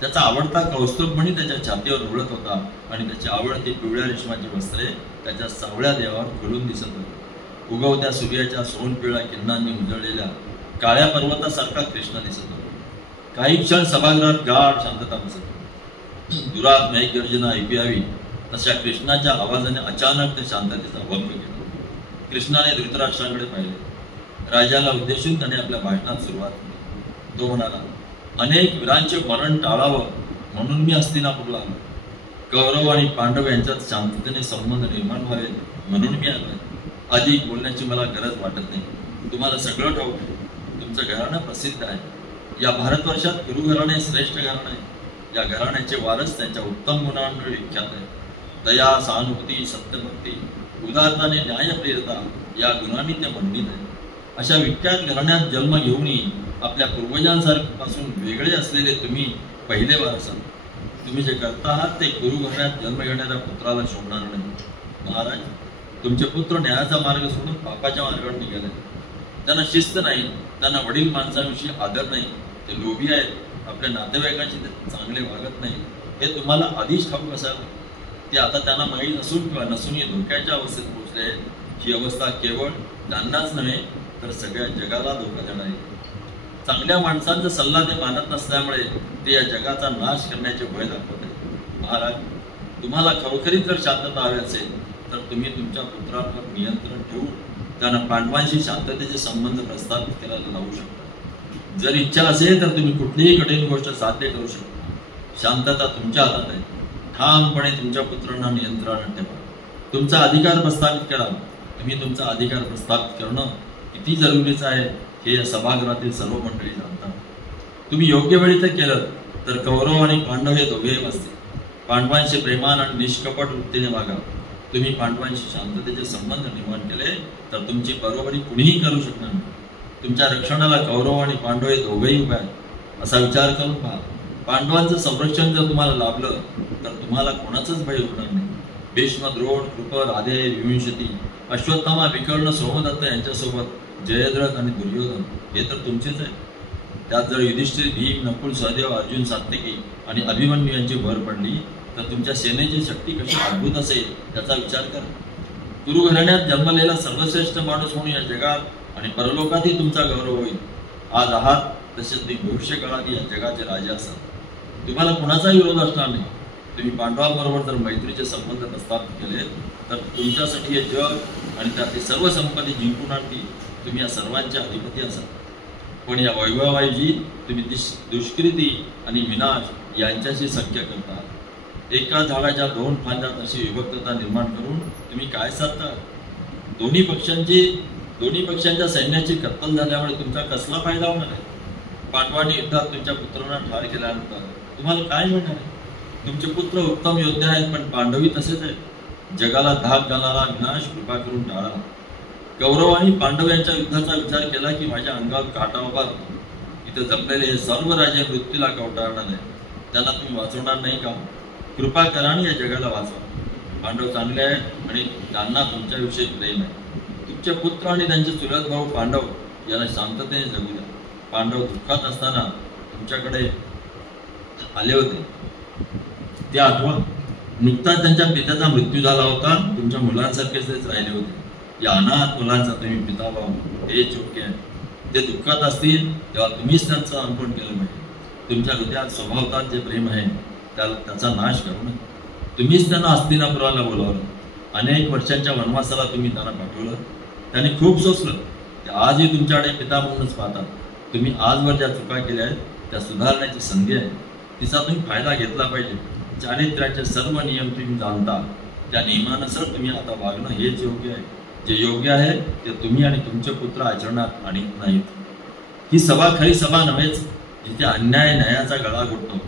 त्याचा आवडता कौस्तुभमणी त्याच्या छातीवर उडत होता आणि त्याची आवडती पिवळ्या रेशमाची वस्त्रे त्याच्या सावळ्या देहावर खुलून दिसत होती. उगवत्या सूर्याच्या सोनपिवळ्या किरणांनी उजळलेल्या काळ्या पर्वतासारखा कृष्ण दिसत होता. काही क्षण सभागृहात गाढ शांतता बसत. दुरात मेघगर्जना ऐकू यावी तशा कृष्णाच्या आवाजाने अचानक त्या शांततेचा भंग केला. कृष्णाने धृतराष्ट्रांकडे पाहिले. राजाला उद्देशून त्याने आपल्या भाषणात सुरुवात केली. तो म्हणाला, अनेक वीरांचे मरण टाळावं म्हणून मी हस्तिनापूरला आलो. कौरव आणि पांडव यांच्यात शांततेने संबंध निर्माण व्हावे म्हणून मी आलोय. अधिक बोलण्याची मला गरज वाटत नाही. तुम्हाला सगळं ठाऊक आहे. तुमचं घराणं प्रसिद्ध आहे. या भारतवर्षात कुरु घराणे श्रेष्ठ घराणं आहे. या घराण्याचे वारस त्यांच्या उत्तम गुणांमुळे विख्यात आहे. दया, सहानुभूती, सत्यभक्ती, उदारता आणि न्यायप्रियता या गुणांनी ते मंडित आहे. अशा विख्यात घराण्यात जन्म घेऊनही आपल्या पूर्वजांसारपासून वेगळे असलेले तुम्ही पहिले वारस आहात. तुम्ही जे करता आहात ते कुरु घराण्यात जन्म घेणाऱ्या पुत्राला शोभणार नाही. महाराज, तुमचे पुत्र न्यायाचा मार्ग सोडून पापाच्या मार्गावर निघाले. त्यांना शिस्त नाही. त्यांना वडील माणसांविषयी आदर नाही. ते लोभी आहेत. आपल्या नातेवाईकांशी ते चांगले वागत नाही. हे तुम्हाला आधीच ठाऊक असावं. ते आता त्यांना माहीत असून किंवा नसूनही धोक्याच्या अवस्थेत पोहोचले आहेत. ही अवस्था केवळ त्यांनाच नव्हे तर सगळ्या जगाला धोका देणारी. चांगल्या माणसांचा सल्ला ते मानत नसल्यामुळे ते या जगाचा नाश करण्याचे भय दाखवत आहेत. महाराज, तुम्हाला खरोखरीच जर शांतता हवी असेल तर तुम्ही तुमच्या पुत्रांवर नियंत्रण ठेवून त्यांना पांडवांशी शांततेचे संबंध प्रस्थापित करायला लावू शकता. जर इच्छा असेल तर तुम्ही कुठलीही कठीण गोष्ट साध्य करू शकता. शांतता तुमच्या हातात आहे. ठामपणे तुमच्या पुत्रांना नियंत्रणात ठेवा. तुमचा अधिकार प्रस्थापित करा. तुम्ही तुमचा अधिकार प्रस्थापित करणं किती जरुरीचं आहे हे या सभागृहातील सर्व मंडळी जाणतात. तुम्ही योग्य वेळी ते केलं तर कौरव आणि पांडव हे दोघेही असतील. पांडवांशी प्रेमान आणि निष्कपट वृत्तीने वागा. तुम्ही पांडवांशी शांततेचे संबंध निर्माण केले तर तुमची बरोबरी कुणीही करू शकणार नाही. तुमच्या रक्षणाला कौरव आणि पांडव हे दोघेही उभे आहेत असा विचार करून पहा. पांडवांचं संरक्षण जर तुम्हाला लाभलं तर तुम्हाला कोणाचंच भय होणार नाही. भीष्म, द्रोण, कृप, राधे, विंशती, अश्वत्थामा, विकर्ण, सोमदत्त यांच्यासोबत जयद्रथ आणि दुर्योधन हे तर तुमचेच आहे. त्यात जर युधिष्ठिर, भीम, नकुल, सहदेव, अर्जुन, सात्यकी आणि अभिमन्यू यांची भर पडली तर तुमच्या सेनेची शक्ती कशी अद्भुत असेल त्याचा विचार करा. कुरु घराण्यात जन्मलेला सर्वश्रेष्ठ माणूस म्हणून या जगात आणि परलोकातही तुमचा गौरव होईल. आज आहात तसे तुम्ही भविष्य काळात या जगाचे राजे असाल. तुम्हाला कुणाचाही विरोध असणार नाही. तुम्ही पांडवांबरोबर जर मैत्रीचे संबंध प्रस्थापित केले तर तुमच्यासाठी हे जग आणि त्यातली सर्व संपत्ती जिंकून आणतील. तुम्ही या सर्वांचे अधिपती असाल. पण या वैभवाऐवजी तुम्ही दुष्कृती आणि विनाश यांच्याशी सख्य करता. एका झाडाच्या दोन फांद्यात अशी विभक्तता निर्माण करून तुम्ही काय साधता? दोन्ही पक्षांच्या सैन्याची कत्तल झाल्यामुळे तुमचा कसला फायदा होणार आहे? पांडवांनी युद्धात तुमच्या पुत्रांना ठार केल्यानंतर तुम्हाला काय मिळणार आहे? तुमचे पुत्र उत्तम योद्धे आहेत पण पांडवी तसेच आहेत. जगाला धाक घालणारा विनाश कृपा करून टाळा. कौरव आणि पांडव यांच्या युद्धाचा विचार केला की माझ्या अंगावर काटा उभा राहतो. इथे जमलेले हे सर्व राजे मृत्यूला कवटाळणार नाही. त्यांना तुम्ही वाचवणार नाही का? कृपा करा आणि या जगाला वाचवा. पांडव चांगले आहेत आणि त्यांना तुमच्याविषयी प्रेम आहे. तुमचे पुत्र आणि त्यांचे चुलत भाऊ पांडव यांना शांततेने जगू द्या. पांडव दुःखात असताना तुमच्याकडे आले होते ते आठवा. नुकताच त्यांच्या पित्याचा मृत्यू झाला होता. तुमच्या मुलांसारखेच राहिले होते. या अनाथ मुलांचा तुम्ही पिता भाऊ हे चुके आहे. ते दुःखात असतील तेव्हा तुम्हीच त्यांचं अंकन केलं पाहिजे. तुमच्या हृदयात स्वभावतात जे प्रेम आहे त्याचा नाश करू नये. तुम्हीच त्यांना हस्तिनापुराला बोलावलं. अनेक वर्षांच्या वनवासाला तुम्ही त्यांना पाठवलं. त्यांनी खूप सोसलं. ते आजही तुमच्याकडे पिता म्हणूनच पाहतात. तुम्ही आजवर ज्या चुका केल्या आहेत त्या सुधारण्याची संधी आहे. तिचा तुम्ही फायदा घेतला पाहिजे. चारित्र्याचे सर्व नियम तुम्ही जाणता. त्या नियमानुसार तुम्ही आता वागणं हेच योग्य आहे. जे योग्य आहे ते तुम्ही आणि तुमचे पुत्र आचरणात आणत नाहीत. ही सभा खरी सभा नव्हेच, जिथे अन्याय न्यायाचा गळा घोटतो,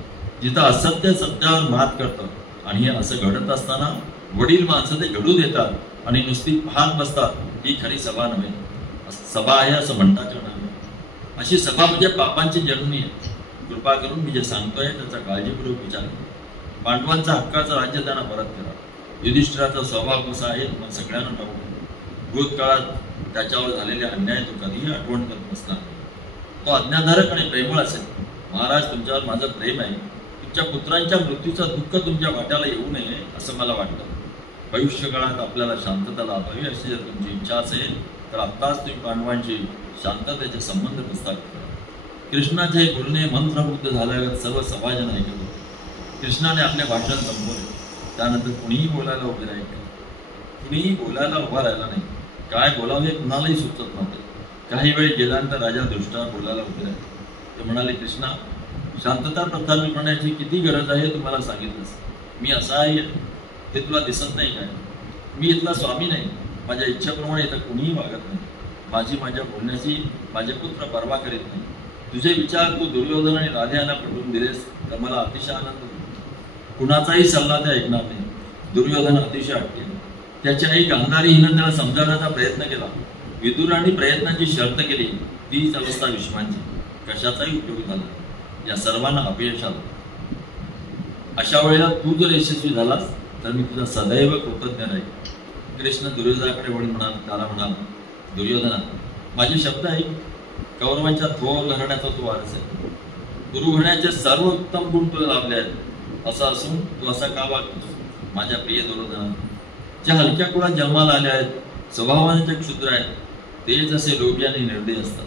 जिथं असत्य सत्यावर मात करतं. आणि हे असं घडत असताना वडील माणसं ते घडू देतात आणि नुसती पाहत बसतात. ही खरी सभा नव्हे. सभा आहे असं म्हणता येणार नाही. अशी सभा म्हणजे पापांची जननी आहे. कृपा करून मी जे सांगतोय त्याचा काळजीपूर्वक विचार करा. पांडवांचा हक्काचं राज्य त्यांना परत करा. युधिष्ठिराचा स्वभाव कसा आहे तुम्हाला सगळ्यांना ठाऊक आहे. भूतकाळात त्याच्यावर झालेले अन्याय तो कधीही आठवण करत नसणार. तो आज्ञाधारक आणि प्रेमळ असेल. महाराज, तुमच्यावर माझं प्रेम आहे. तुमच्या पुत्रांच्या मृत्यूचं दुःख तुमच्या वाट्याला येऊ नये असं मला वाटतं. भविष्य काळात आपल्याला शांतता लाभावी अशी जर तुमची इच्छा असेल तर आत्ताच तुम्ही पांडवांशी शांततेचे संबंध प्रस्थापित करा. कृष्णाचे बोलणे मंत्रमुग्ध झाल्यावर सर्व सभाजन ऐकत होते. कृष्णाने आपले भाषण संपवले. त्यानंतर कुणीही बोलायला उभे राहिले. कुणीही बोलायला उभा राहिला नाही. काय बोलावे कुणालाही सुचत नव्हते. काही वेळ गेल्यानंतर राजा दृष्टावर बोलायला उभे राहिले. ते म्हणाले, कृष्णा, शांतता प्रस्थापित करण्याची किती गरज आहे तुम्हाला सांगितलंस. मी असा आहे हे तुला दिसत नाही काय? मी इथला स्वामी नाही. माझ्या इच्छेप्रमाणे इथं कुणीही वागत नाही. माझ्या बोलण्याची माझे पुत्र परवा करीत नाही. तुझे विचार तू दुर्योधन आणि राधे यांना पटवून दिलेस तर मला अतिशय आनंद होतो. कुणाचाही सल्ला ते ऐकणार नाही. दुर्योधन अतिशय अटकेल. त्याची आई गांधारी हिनं त्याला समजावण्याचा प्रयत्न केला. विदुराने प्रयत्नाची शर्त केली. तीच अवस्था विश्वांची. कशाचाही उपयोग झाला. या सर्वांना अपयश आलं. अशा वेळेला तू जर यशस्वी झालास तर मी तुझा सदैव कृतज्ञ राहील. कृष्ण दुर्योधनाकडे वळून त्याला म्हणाला, दुर्योधना, माझे शब्द ऐक. कौरवांच्या थोर घराण्याचा तू वारस आहे. गुरु घराण्याचे सर्व उत्तम गुण तुला लाभले आहेत. असं असून तू असा का वागतोस? माझ्या प्रिय दुर्योधना, ज्या हलक्या कुळात जन्माला आल्या आहेत, स्वभावाने क्षुद्र आहेत, ते जसे लोभी आणि निर्दयी असतात.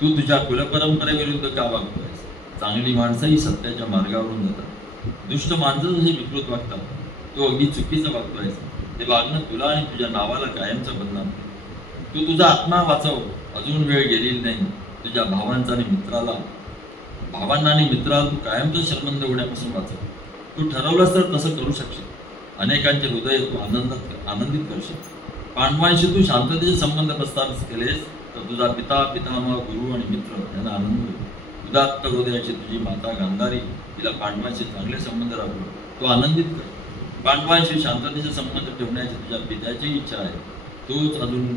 तू तुझ्या कुलपरंपरेविरुद्ध का वागतोयस? चांगली माणसंही सत्याच्या मार्गावरून जातात. दुष्ट माणसं जशी विकृत वागतात. तू अगदी चुकीचं वागतोयस. ते वागणं तुला आणि तुझ्या नावाला कायमचं बदनाम. तू तुझा आत्मा वाचव. अजून वेळ गेलेली नाही. तुझ्या भावांना आणि मित्राला तू कायमचं श्रीमंत होण्यापासून वाचव. तू ठरवलंस तर तसं करू शकशील. अनेकांचे हृदय तू आनंदित करशील. पांडवांशी तू शांततेचे संबंध प्रस्थापित केलेस तर तुझा पितामह, गुरु आणि मित्र यांना आनंद होईल. उदात्त हृदयाची तुझी माता गांधारी, तिला पांडवांशी चांगले संबंध राखून तो आनंदित कर. पांडवांशी शांततेचे संबंध ठेवण्याची तुझ्या पित्याची इच्छा आहे. तूच अजून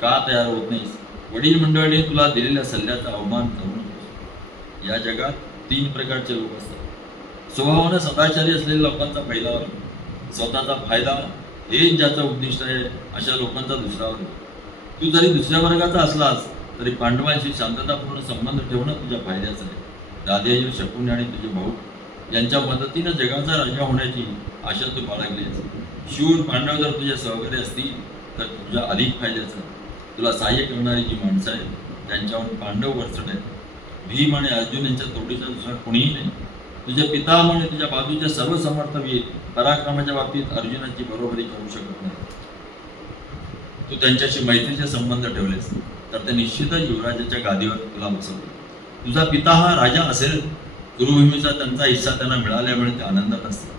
का तयार होत नाहीस? वडील मंडळीने तुला दिलेल्या सल्ल्याचा अवमान करू नकोस. या जगात 3 प्रकारचे लोक असतात. स्वभावाने सदाचारी असलेल्या लोकांचा पहिला, स्वतःचा फायदा हेच ज्याचं उद्दिष्ट आहे अशा लोकांचा दुसरा वर्ग. तू जरी दुसऱ्या वर्गाचा असलास तरी पांडवांशी शांततापूर्ण संबंध ठेवणं तुझ्या फायद्याचं आहे. राधेय, शकुनी आणि तुझे भाऊ यांच्या मदतीनं जगाचा राजा होण्याची आशा तू बाळगलीस. शूर पांडव जर तुझे सहकारी असतील तर तुझ्या अधिक फायद्याचं. तुला सहाय्य करणारी जी माणसं आहेत त्यांच्यावर पांडव वरचढ आहेत. भीम आणि अर्जुन यांच्या तोडीचा दुसरा कोणीही नाही. तुझ्या पितामह आणि तुझ्या बाजूच्या सर्व समर्थ वीर पराक्रमाच्या बाबतीत अर्जुनाची बरोबरी करू शकत नाही. तू त्यांच्याशी मैत्रीचे संबंध ठेवलेस तर ते निश्चितच युवराजाच्या गादीवर तुला बसवतील. तुझा पिता हा राजा असेल. गुरुभूमीचा त्यांचा हिस्सा त्यांना मिळाल्यामुळे ते आनंदात असतात.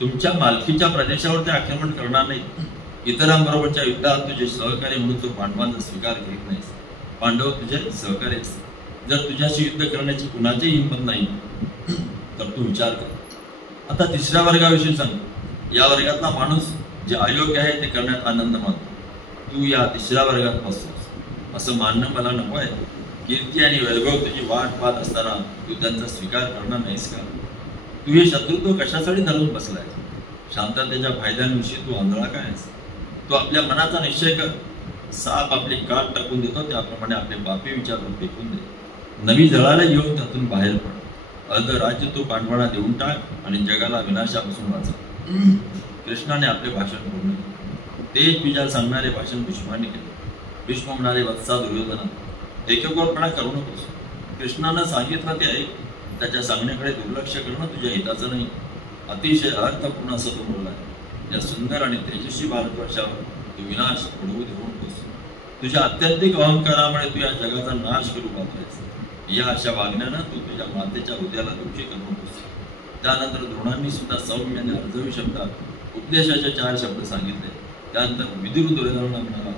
तुमच्या मालकीच्या प्रदेशावर ते आक्रमण करणार नाहीत. इतरांबरोबरच्या युद्धात तुझे सहकारी म्हणून तू पांडवांचा स्वीकार करीत नाहीस. पांडव तुझे सहकारी असतात. जर तुझ्याशी युद्ध करण्याची कुणाची हिंमत नाही तर तू विचार कर. आता 3ऱ्या वर्गाविषयी सांग. या वर्गातला माणूस जे अयोग्य आहे ते करण्यात आनंद मानतो. तू या तिसऱ्या वर्गात बसतोस असं मानणं मला नको आहे. कीर्ती आणि वैभव तुझी वाट पाहत असताना तू त्यांचा स्वीकार करणार नाहीस का? तू हे शत्रुत्व कशासाठी धरून बसलाय? शांततेच्या फायद्यांविषयी तू आंधळा काय आहेस? तू आपल्या मनाचा निश्चय कर. साप आपली काट टाकून देतो त्याप्रमाणे आपले पापी विचार फेकून दे. नवी जळाला घेऊन त्यातून बाहेर पड. अर्ध राज्य तू पांडवांना देऊन टाक आणि जगाला विनाशापासून वाचव. कृष्णाने आपले भाषण पूर्ण केले. तेच विचार सांगणारे भाषण भीष्माने केले. भीष्म म्हणाले, वत्सा दुर्योधना, एकेकोरपणा करू नकोस. कृष्णानं सांगितलं ते ऐक. त्याच्या सांगण्याकडे दुर्लक्ष करणं तुझ्या हिताचं नाही. अतिशय अर्थपूर्ण असं तू बोललाय. या सुंदर आणि तेजस्वी भारतवर्षावर तू विनाश घडवू देऊ नकोस. तुझ्या अत्यंतिक अहंकारामुळे तू या जगाचा नाश करू पाहतोयस. या अशा वागण्यानं तू तुझ्या मातेच्या हृदयाला दुःखी करू नकोस. त्यानंतर द्रोणांनी सुद्धा सौम्याने अर्धवी शब्दात उपदेशाचे 4 शब्द सांगितले. त्यानंतर विदुर दुर्योधनाला म्हणाला,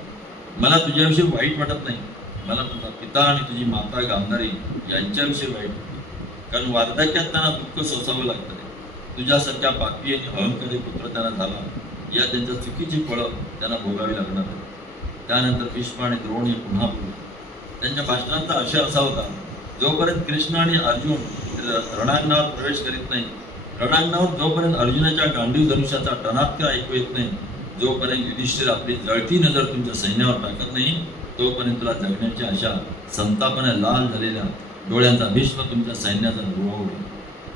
मला तुझ्याविषयी वाईट वाटत नाही. मला तुझा पिता आणि तुझी माता गांधारी यांच्याविषयी वाईट वाटते. कारण वार्धक्यात त्यांना दुःख सोसावं लागतं. तुझ्यासारख्या पापी आणि अहंकारी पुत्र त्यांना झाला. या त्यांच्या चुकीची फळं त्यांना भोगावी लागणार आहे. त्यानंतर भीष्म आणि द्रोण हे पुन्हा बोलले. त्यांच्या भाषणाचा आशय असा होता, जोपर्यंत कृष्ण आणि अर्जुन रणांगणावर प्रवेश करीत नाही, रणांगणावर जोपर्यंत अर्जुनाच्या गांडीव धनुष्याचा टणात्कार ऐकू येत नाही, जोपर्यंत युधिष्ठिर आपली जळती नजर तुमच्या सैन्यावर टाकत नाही, तोपर्यंत तुला जगण्याची आशा संतापाने लाल झालेल्या डोळ्यांचा भीष्म तुमच्या सैन्याचा निर्वाह होईल.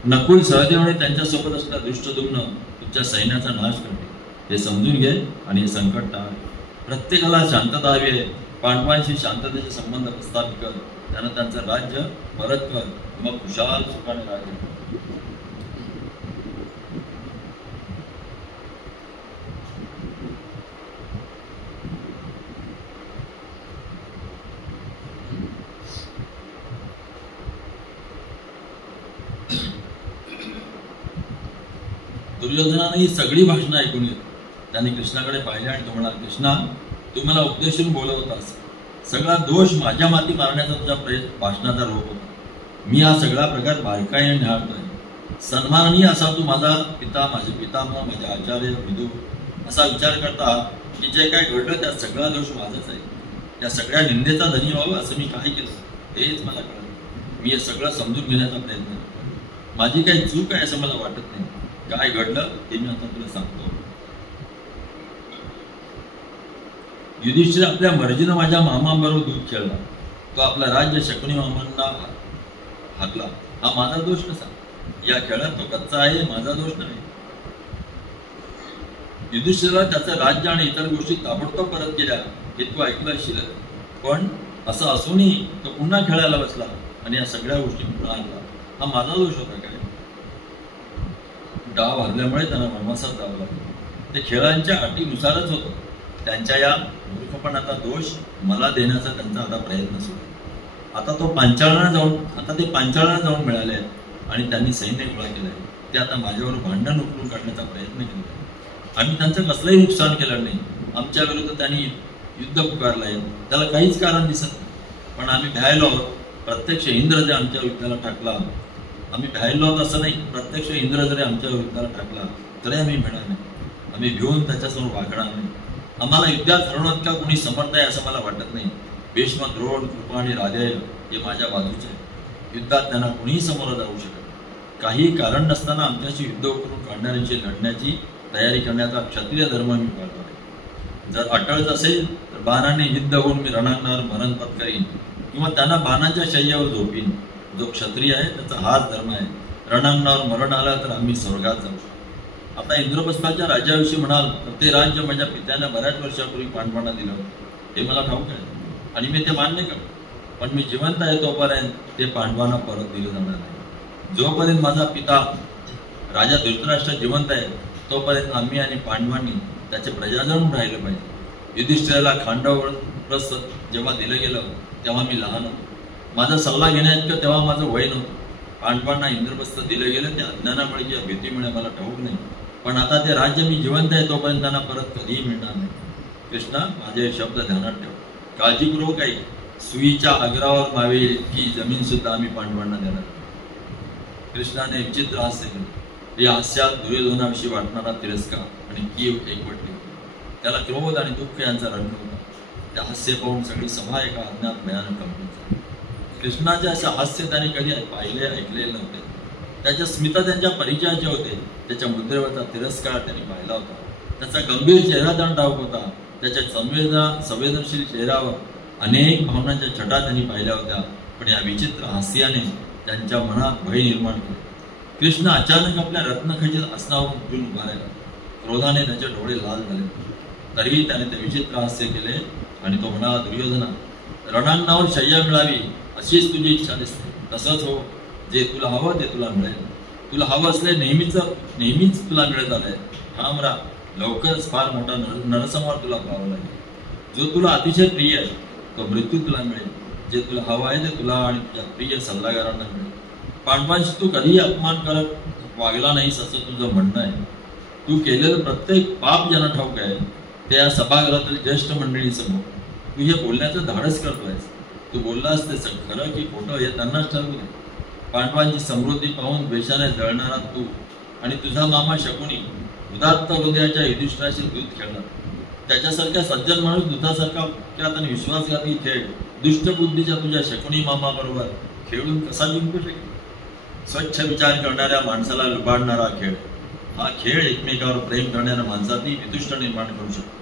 नकुल सहदेवाने त्यांच्यासोबत असलेला दुष्टदुम्न तुमच्या सैन्याचा नाश करते. हे समजून घे आणि हे संकट टाळ. प्रत्येकाला शांतता हवी आहे. पांडवांशी शांततेचे संबंध प्रस्थापित कर. त्यांना त्यांचं राज्य परत कर. मग खुशाल सुखाने राज्य. दुर्योधनाने ही सगळी भाषणं ऐकून घेतली. त्याने कृष्णाकडे पाहिले आणि तो म्हणाला, कृष्णा, तू मला उपदेशून बोलत होतास. सगळा दोष माझ्या माती मारण्याचा तुझा भाषणाचा रोप होता. मी हा सगळा प्रकार बारकाईने निहाळतोय. सन्माननीय असा तू माझा पिता, माझे पितामह, माझे आचार्य, विदू असा विचार करता की जे काय घडलं त्यात सगळा दोष माझाच आहे. त्या सगळ्या निंदेचा धनी व्हावं असं मी काय केलं हेच मला कळलं. मी हे सगळं समजून घेण्याचा प्रयत्न करतो. माझी काही चूक आहे असं मला वाटत नाही. काय घडलं ते मी आता तुला सांगतो. युधिष्ठिर आपल्या मर्जीनं माझ्या मामाबरोबर दूध खेळला. तो आपला राज्य शकुनी मामांना हाकला. हा माझा दोष कसा? या खेळात तो कच्चा आहे, माझा दोष नाही. युधिष्ठिराला त्याचं राज्य आणि इतर गोष्टी ताबडतोब परत केल्या हे तू ऐकलं असशील. पण असं असूनही तो पुन्हा खेळायला बसला आणि या सगळ्या गोष्टी पुन्हा आणला. हा माझा दोष होता काय? डाव हरल्यामुळे त्यांना वनवासात जावं लागलं. ते खेळांच्या अटीनुसारच होतं. त्यांच्या या मूर्खपणाचा दोष मला देण्याचा त्यांचा आता प्रयत्न सुरू आहे. आता ते पांचाळाला जाऊन मिळाले आहेत आणि त्यांनी सैन्य गोळा केलं आहे. ते आता माझ्यावर भांडण उकळून काढण्याचा प्रयत्न केला आहे. आम्ही त्यांचं कसलंही नुकसान केलं नाही. आमच्या विरुद्ध त्यांनी युद्ध पुकारलं आहे. त्याला काहीच कारण दिसत नाही. पण आम्ही भ्यायलो आहोत. प्रत्यक्ष इंद्र जे आमच्या युद्धाला टाकला, आम्ही भ्यायलो आहोत असं नाही, प्रत्यक्ष इंद्र जरी आमच्या युद्धाला टाकला तरी आम्ही भिणार नाही. आम्ही भिवून त्याच्यासमोर वागणार नाही. आम्हाला युद्धात हरवण्यात का कोणी समर्थ आहे असं मला वाटत नाही. भीष्म, द्रोण, कृपा आणि राधेय हे माझ्या बाजूचे आहेत. युद्धात त्यांना कोणीही समोर जाऊ शकत. काही कारण नसताना आमच्याशी युद्ध करून काढणाऱ्यांशी लढण्याची तयारी करण्याचा क्षत्रिय धर्म मी पाळतो आहे. जर अटळच असेल तर बाणाने युद्ध होऊन मी रणांगणावर मरण पत्करीन किंवा त्यांना बाणाच्या शय्यावर झोपीन. जो क्षत्रिय आहे त्याचा हाच धर्म आहे. रणांगणावर मरण आला तर आम्ही स्वर्गात जाऊ. आता इंद्रप्रस्थाच्या राज्याविषयी म्हणाल तर ते राज्य माझ्या पित्याने बऱ्याच वर्षापूर्वी पांडवांना दिलं होतं. हे मला ठाऊक आहे आणि मी ते मान्य करतो. पण मी जिवंत आहे तोपर्यंत ते पांडवांना परत दिलं जाणार नाही. जोपर्यंत माझा पिता राजा धृतराष्ट्र जिवंत आहे तोपर्यंत आम्ही आणि पांडवांनी त्याचे प्रजाजन राहिलं पाहिजे. युधिष्ठिराला खांडव प्रस्थ जेव्हा दिलं गेलं तेव्हा मी लहान होतो. माझा सल्ला घेण्याइतकं तेव्हा माझं वय नव्हतं. पांडवांना इंद्रप्रस्थ दिलं गेलं त्या अज्ञानामुळे किंवा भीतीमुळे मला ठाऊक नाही. पण आता ते राज्य मी जिवंत आहे तोपर्यंत त्यांना परत कधीही मिळणार नाही. कृष्णा, माझे शब्द ध्यानात ठेव. काळजीपूर्वक काही सुईच्या अग्रावर मावेल की जमीन सुद्धा आम्ही पांडवांना देणार. कृष्णाने विचित्र हास्य केले. या हास्यात दुर्योधनाविषयी वाटणारा तिरस्कार आणि कीव एकवटली. त्याला क्रोध आणि दुःख यांचा रंग होता. त्या हास्य पाहून सगळी सभा एका अज्ञात भयानक कंपनीत झाली. कृष्णाचे असे हास्य त्याने कधी पाहिले ऐकलेले नव्हते. त्याच्या स्मिता त्यांच्या परिचयाचे होते. त्याच्या मुद्रेवरचा तिरस्कार त्यांनी पाहिला होता. त्याचा गंभीर चेहरा त्यांना ठाऊक होता. त्याच्या संवेदनशील चेहऱ्यावर अनेक भावनांच्या छटा त्यांनी पाहिल्या होत्या. पण या विचित्र हास्याने त्यांच्या मनात भय निर्माण केले. कृष्ण अचानक आपल्या रत्नखचित आसनावरून उठून उभा राहिला. क्रोधाने त्याचे डोळे लाल झाले. तरीही त्याने ते विचित्र हास्य केले आणि तो म्हणाला, दुर्योधना, रणांगणावर शय्या मिळावी अशीच तुझी इच्छा दिसते. तसंच हो, जे तुला हवं ते तुला मिळेल. तुला हवं असले नेहमीच तुला मिळत आलंय. ठाम राहा, लवकरच फार मोठा नरसंहार तुला पाहावा लागेल. जो तुला अतिशय प्रिय आहे तो मृत्यू तुला मिळेल. जे तुला हवं आहे ते तुला आणि तुझ्या प्रिय सल्लागारांना मिळेल. पांडवांशी तू कधीही अपमान करत वागला नाहीस असं तुझं म्हणणं आहे. तू केलेलं प्रत्येक पाप ज्यांना ठाऊक आहे ते या सभागृहातील ज्येष्ठ मंडळीसमोर तू हे बोलण्याचं धाडस करतोयस. तू बोललास ते खरं की खोटं हे त्यांनाच ठरवू दे. पांडवांची समृद्धी पाहून द्वेषाने जळणारा तू आणि तुझा मामा शकुनी उदात्त हृदयाच्या युधिष्ठिराशी दूध खेळला. त्याच्यासारख्या सज्जन माणूस दुधासारखा त्यात आणि विश्वासघाती खेळ दुष्टबुद्धीच्या तुझ्या शकुनी मामाबरोबर खेळून कसा जिंकू शकेल? स्वच्छ विचार करणाऱ्या माणसाला लुबाडणारा खेळ. हा खेळ एकमेकावर प्रेम करणाऱ्या माणसातही वितुष्ट निर्माण करू शकतो.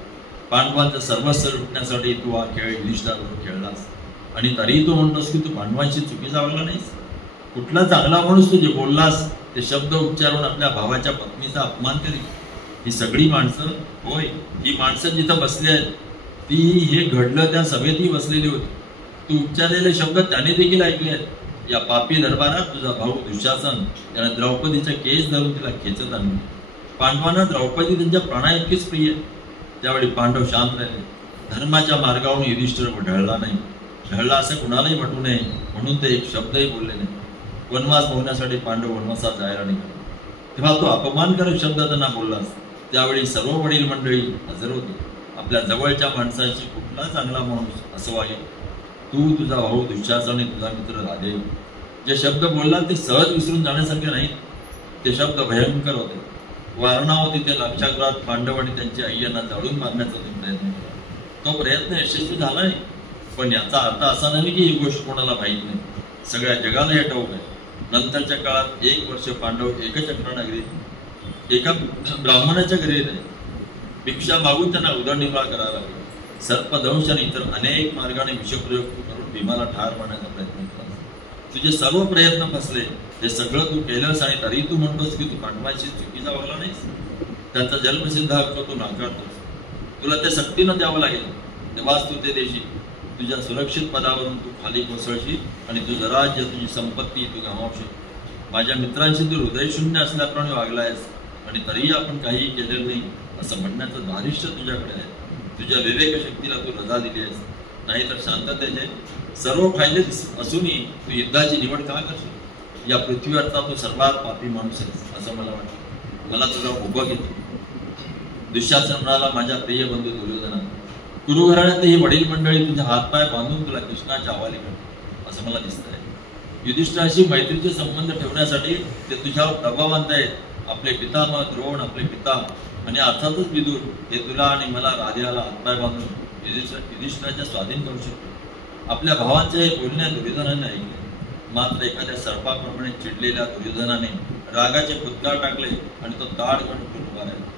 पांडवांचं सर्वस्व लुटण्यासाठी तू हा खेळ युधिष्ठिराबरोबर खेळलास आणि तरीही तू म्हणतोस की तू पांडवांशी चुकीचा वागला नाहीस. कुठला चांगला माणूस तू जे बोललास ते शब्द उच्चारून आपल्या भावाच्या पत्नीचा अपमान करी. ही सगळी माणसं, होय, ही माणसं जिथं बसली आहेत ती हे घडलं त्या सभेतही बसलेली होती. तू उच्चारलेले शब्द त्याने देखील ऐकले आहेत. या पापी दरबारात तुझा भाऊ दुःशासन त्याने द्रौपदीच्या केस धरून तिला खेचत आणली. पांडवांना द्रौपदी त्यांच्या प्राणा इतकीच प्रिय. त्यावेळी पांडव शांत राहिले. धर्माच्या मार्गावरून युधिष्ठिर ढळला नाही. ढळला असं कुणालाही वाटू नये म्हणून ते एक शब्दही बोलले नाही. वनवास भोगण्यासाठी पांडव वनवासात जायला निघाले. तेव्हा तो अपमानकारक शब्द त्यांना बोललास. त्यावेळी सर्व वडील मंडळी हजर होती. आपल्या जवळच्या माणसाची कुठला चांगला माणूस असं वागेल? तू, तुझा भाऊ दुःशासन आणि तुझा मित्र राधेय जे शब्द बोललात ते सहज विसरून जाण्यासारखे नाहीत. ते शब्द भयंकर होते. वारणावती ते लाक्षागृहात पांडव आणि त्यांची आई यांना जाळून मारण्याचा तुम्ही प्रयत्न केला. तो प्रयत्न यशस्वी झाला नाही. पण याचा अर्थ असा नाही की ही गोष्ट कोणाला माहीत नाही. सगळ्या जगाला हे ठाऊक आहे. नंतरच्या काळात 1 वर्ष पांडव एकचक्र नगरीत एका ब्राह्मणाच्या घरी येत आहे. भिक्षा मागून त्यांना उदरनिर्वाह करावा लागला. सर्पदंश आणि इतर अनेक मार्गाने विषप्रयोग करून भीमाला ठार मारण्याचा प्रयत्न केला. तुझे सर्व प्रयत्न फसले. हे सगळं तू केलंस आणि तरी तू म्हणतोस की तू पांडवांशी चुकीचा वागला नाहीस. त्यांचा जन्मसिद्ध हक्क तू नाकारतोस. तुला ते सक्तीनं द्यावं लागेल तेव्हाच तू ते देशील. तुझ्या सुरक्षित पदावरून तू खाली कोसळशील आणि तुझं राज्य, तुझी संपत्ती तू गमावशील. माझ्या मित्रांशी तू हृदयशून्य असल्याप्रमाणे वागला आहेस आणि तरीही आपण काहीही केलेलं नाही असं म्हणण्याचं धारिष्ट तुझ्याकडे आहे. तुझ्या विवेकशक्तीला तू रजा दिली आहेस. नाहीतर शांततेचे सर्व फायदे असूनही तू युद्धाची निवड का करशील? या पृथ्वीवरचा तू सर्वात पापी माणूस आहेस असं मला वाटतं. मला तुझा उभं घेतो. दुःशासन म्हणाला, माझ्या प्रिय बंधू दुर्योधना, कुरुघराण्यात ही वडील मंडळी तुझे हातपाय बांधून तुला कृष्णाच्या हवाली करतात असं मला दिसतंय. युधिष्ठिराशी मैत्रीचे संबंध ठेवण्यासाठी ते तुझ्यावर दबाव आणतायत. आपले पितामह द्रोण, आपले पिता आणि अर्थातच विदुर हे तुला आणि मला राधेला हातपाय बांधून युधिष्ठिराच्या स्वाधीन करू शकतो. आपल्या भावांचे हे बोलणे दुर्योधनाने ऐकले. मात्र एखाद्या सर्पाप्रमाणे चिडलेल्या दुर्योधनाने रागाचे फुटकार टाकले आणि तो ताड करून उभा राहिला.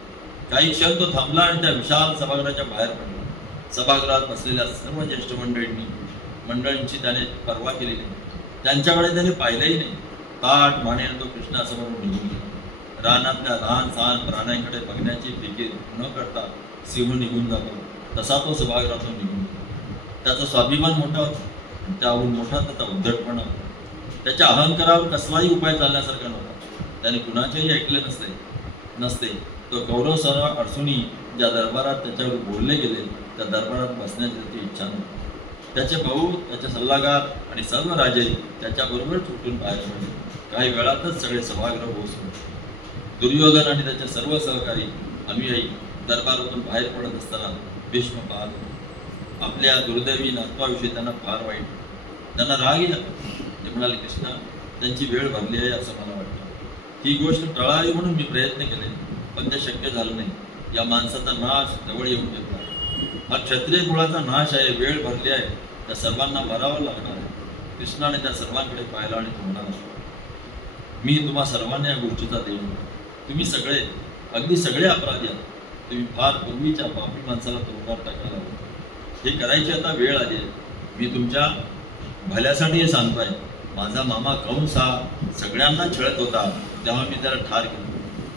काही क्षण तो थांबला आणि त्या विशाल सभागृहाच्या बाहेर पडला. सभागृहात बसलेल्या सर्व ज्येष्ठ मंडळींची त्याने पर्वा केली नाही. त्यांच्याकडे त्याने पाहिलंही नाही. ताट मानेने तो कृष्णासमोरून निघून गेला. रानातल्या लहान सहान प्राण्यांकडे बघण्याची फिकीर न करता सिंह निघून जातो तसा तो सभागृहातून निघून गेला. त्याचा स्वाभिमान मोठा होता. त्याहून मोठा त्याचा उद्धटपणा होता. त्याच्या अहंकारावर कसलाही उपाय चालण्यासारखा नव्हता. त्याने कुणाचेही ऐकले नसते. तो कौरव सर्व अडचणी ज्या दरबारात त्याच्यावर बोलले गेले त्या दरबारात बसण्याची त्याची इच्छा नव्हती. त्याचे भाऊ, त्याचे सल्लागार आणि सर्व राजे त्याच्याबरोबर सुटून बाहेर पडले. काही वेळातच सगळे सभागृह पोहोचले. दुर्योधन आणि त्याचे सर्व सहकारी अनुयायी दरबारातून बाहेर पडत असताना भीष्म पाहत आपल्या दुर्दैवी नातवाविषयी त्यांना फार वाईट. त्यांना रागही आला. ते म्हणाले, कृष्णा, त्यांची वेळ भरली आहे असं मला वाटतं. ही गोष्ट टळावी म्हणून मी प्रयत्न केले पण ते शक्य झालं नाही. या माणसाचा नाश जवळ येऊन घेतला. हा क्षत्रिय कुळाचा नाश आहे, वेळ भरली आहे, त्या सर्वांना मरावं लागणार आहे. कृष्णाने त्या सर्वांकडे पाहिला आणि तो म्हणाला, मी तुम्हा सर्वांना या गोष्टीचा देईन. तुम्ही सगळे, अगदी सगळे अपराधी आहात. तुम्ही फार पूर्वीच्या पापी माणसाला तुरुंगात टाकायला हवं. हे करायची आता वेळ आली आहे. मी तुमच्या भल्यासाठी हे सांगतोय. माझा मामा कंस हा सगळ्यांना छळत होता, तेव्हा मी त्याला ठार केलं.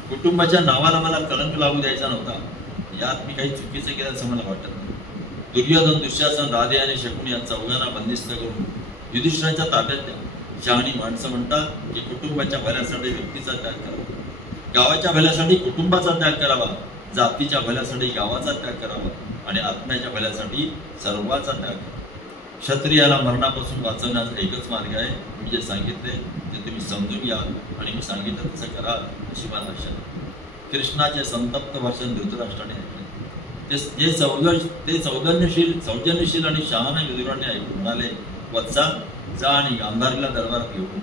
कुटुंबाच्या नावाला मला कलंक लागू द्यायचा नव्हता. यात मी काही चुकीचे केलं असं मला वाटत नाही. दुर्योधन, दुःशासन, राधे आणि शकुनी या चौघांना बंदिस्त करून युधिष्ठिराच्या ताब्यात द्या. शहाणी माणसं म्हणतात की कुटुंबाच्या भल्यासाठी व्यक्तीचा त्याग करावा, गावाच्या भल्यासाठी कुटुंबाचा त्याग करावा, जातीच्या भल्यासाठी गावाचा त्याग करावा आणि आत्म्याच्या भल्यासाठी सर्वाचा त्याग करावा. क्षत्रियाला मरणापासून वाचवण्याचा एकच मार्ग आहे. मी जे सांगितले ते तुम्ही समजून घ्या आणि मी सांगितलं तसं करा अशी मला आशा आहे. कृष्णाचे संतप्त भाषण धृतराष्ट्राने ऐकले. ते सौजन्यशील आणि शहाणा विदुराने ऐकून म्हणाले, वत्सा, जा आणि गांधारीला दरबारात घेऊन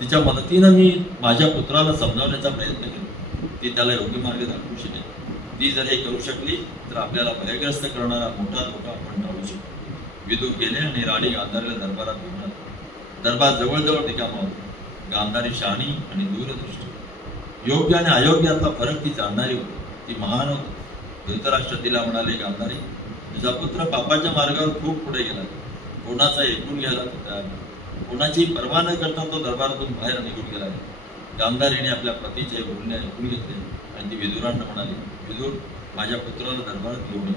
तिच्या मदतीनं मी माझ्या पुत्राला समजावण्याचा प्रयत्न केला. ती त्याला योग्य मार्ग दाखवू शकेल. ती जर हे करू शकली तर आपल्याला भयग्रस्त करणारा मोठा धोका आपण टाळू शकतो. विदूर गेले आणि राणी गांधारीला दरबारात घेऊन आले. दरबार जवळजवळ रिकामा होता. गांधारी शहाणी आणि दूरदृष्टी, योग्य आणि अयोग्यातला फरक ती जाणणारी होती. ती महान होती. धृतराष्ट्र तिला म्हणाले, गांधारी, तुझा पुत्र पापाच्या मार्गावर खूप पुढे गेला. कोणाचा ऐकून घ्यायला तो तयार नाही. कोणाची पर्वा न करता तो दरबारातून बाहेर निघून गेला आहे. गांधारीने आपल्या पतीचे बोलणे ऐकून घेतले आणि ती विदुरांना म्हणाली, विदुर, माझ्या पुत्राला दरबारात घेऊन ये.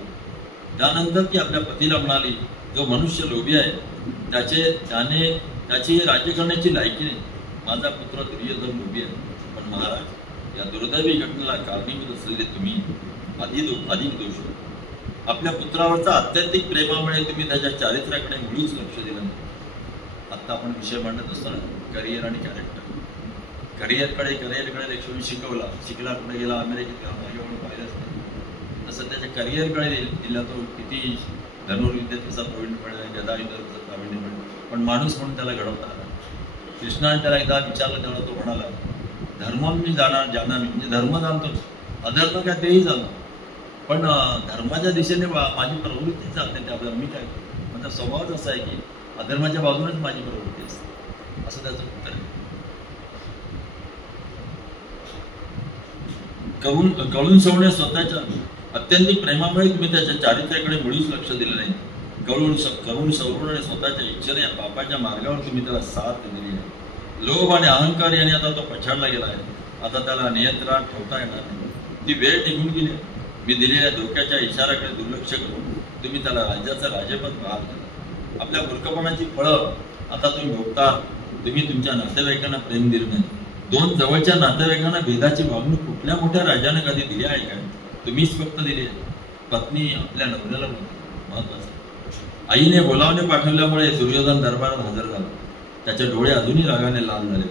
त्यानंतर ती आपल्या पतीला म्हणाली, जो मनुष्य लोभी आहे त्याची राज्य करण्याची लायकी नाही. माझा पुत्र दुर्योधन लोभी आहे. पण महाराज, या दुर्दैवी घटनेला कारणीभूत असलेले तुम्ही अधिक दोष. आपल्या पुत्रावरचा अत्यंतिक प्रेमामुळे तुम्ही त्याच्या चारित्र्याकडे मुळीच लक्ष दिलं नाही. आत्ता आपण विषय मांडत असताना करिअर आणि कॅरेक्टर. करिअरकडे लक्ष शिकला, कुठे गेला, अमेरिकेत गेला, मागे म्हणून पाहिलंच नाही. तसं त्याच्या करिअरकडे दिला. तो किती धनुर्विद्येत कसा प्रवीण पडला, गदायुद्धात कसा प्रावीण्य पडला, पण माणूस म्हणून त्याला घडवता आला. कृष्णाने त्याला एकदा विचारलं तेव्हा तो म्हणाला, धर्म मी जाणार म्हणजे धर्म जाणतो, अधर्म काय तेही जाणतो, पण धर्माच्या दिशेने माझी प्रवृत्तीच जात नाही. त्याबद्दल मी काय करू. माझा स्वभावच असा आहे की अधर्माच्या बाजूनेच माझी प्रवृत्ती असते, असं त्याचं उत्तर आहे. कळून सवणे स्वतःच्या अत्यंतिक प्रेमामुळे तुम्ही त्याच्या चारित्र्याकडे मुळीच लक्ष दिलं नाही. कळून सवरून स्वतःच्या इच्छेने या पापाच्या मार्गावर तुम्ही त्याला साथ दिली आहे. लोभ आणि अहंकार याने आता तो पछाडला गेला आहे. आता त्याला नियंत्रणात ठेवता येणार नाही. ती वेळ निघून गेली. मी दिलेल्या धोक्याच्या इशाऱ्याकडे दुर्लक्ष करून तुम्ही त्याला राज्याचं राजेपद बहाल केलं. आपल्या मूर्खपणाची फळं आता तुम्ही भोगता. तुम्ही तुमच्या नातेवाईकांना प्रेम दिलं नाही. दोन जवळच्या नातेवाईकांना भेदाची वागणूक कुठल्या मोठ्या राजाने कधी दिली आहे काय? तुम्हीच फक्त दिली आहे. पत्नी आपल्या नवऱ्याला महत्वाचं. आईने बोलावणे पाठवल्यामुळे दुर्योधन दरबारात हजर झाला. त्याचे डोळे अजूनही रागाने लाल झाले.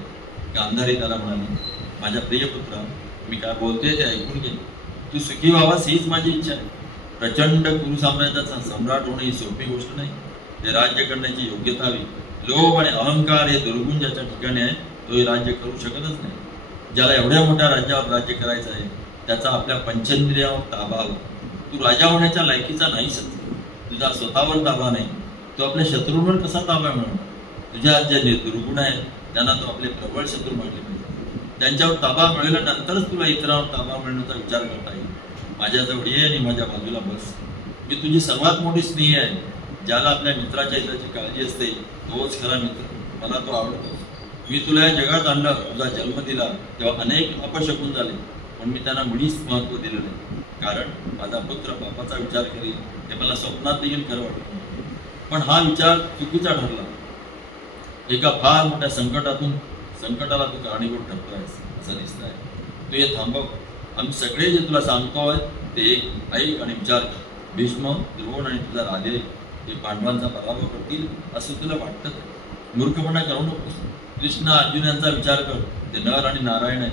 गांधारी त्याला म्हणाली, माझ्या प्रिय पुत्रा, मी काय बोलतोय ते ऐकून घे. तू सुखी व्हावास हीच माझी इच्छा आहे. प्रचंड कुरु साम्राज्याचा सम्राट होणे ही सोपी गोष्ट नाही. हे राज्य करण्याची योग्यता हवी. लोभ आणि अहंकार हे दुर्गुण ज्याच्या ठिकाणी आहे तो हे राज्य करू शकतच नाही. ज्याला एवढ्या मोठ्या राज्यावर राज्य करायचं आहे त्याचा आपल्या पंचेंद्रियावर ताबा हवा. तू राजा होण्याच्या लायकीचा नाहीच. तुझा स्वतःवर ताबा नाही. तो आपल्या शत्रूंवर कसा ताबा मिळवणार? तुझ्या जे दुर्गुण आहेत त्यांना तो आपले प्रबळ शत्रू मानले पाहिजे. त्यांच्यावर ताबा मिळाल्यानंतरच तुला इतरांवर ताबा मिळण्याचा विचार करता येईल. माझ्याजवळ ये आणि माझ्या बाजूला बस. मी तुझी सर्वात मोठी स्नेही आहे. ज्याला आपल्या मित्राच्या हिताची काळजी असते तोच खरा मित्र. मला तो आवडतो. मी तुला या जगात आणलं, तुझा जन्म दिला तेव्हा अनेक अपशकुन झाले, पण मी त्यांना मुळीच महत्त्व दिलं नाही. कारण माझा पुत्र बापाचा विचार करेल हे मला स्वप्नात देखील खरं वाटलं. पण हा विचार चुकीचा ठरला. एका फार मोठ्या संकटाला तू कारणीभूत ठरतोय असं दिसत आहे. तू हे थांबव. आम्ही सगळे जे तुला सांगतोय ते ऐक आणि विचार कर. भीष्म, द्रोण आणि तुझा राधे हे पांडवांचा पराभव करतील असं तुला वाटतं? मूर्खपणा करू नकोस. कृष्ण अर्जुन यांचा विचार कर. ते नर आणि नारायण आहे.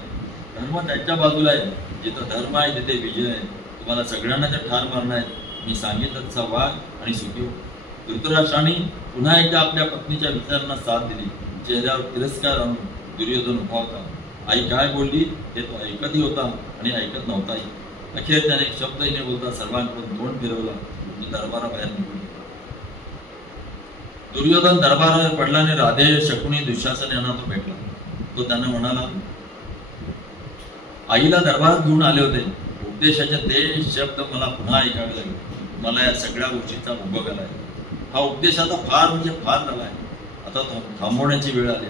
धर्म त्याच्या बाजूला आहे. जिथं धर्म आहे तिथे विजय आहे. तुम्हाला सगळ्यांना त्या ठार मारणार आहेत. मी सांगितलं तसा वाघ आणि सुखी हो. धृतराष्ट्राने पुन्हा एकदा आपल्या पत्नीच्या विचारांना साथ दिली. चेहऱ्यावर तिरस्कार आणून दुर्योधन उभा होता. आई काय बोलली हे तो ऐकतही होता आणि ऐकत नव्हताही. अखेर त्याने एक शब्दही न बोलता सर्वांकडून तोंड फिरवला आणि दरबाराबाहेर निघून गेला. दुर्योधन दरबारावर पडल्याने राधे, शकुनी, दुःशासन यांना तो भेटला. तो त्यांना म्हणाला, आईला दरबारात घेऊन आले होते. उपदेशाचे ते शब्द मला पुन्हा ऐकावे लागले. मला या सगळ्या गोष्टीचा उपभोग आलाय. हा उपदेश आता फार म्हणजे फार झालाय. आता थांबवण्याची वेळ आली.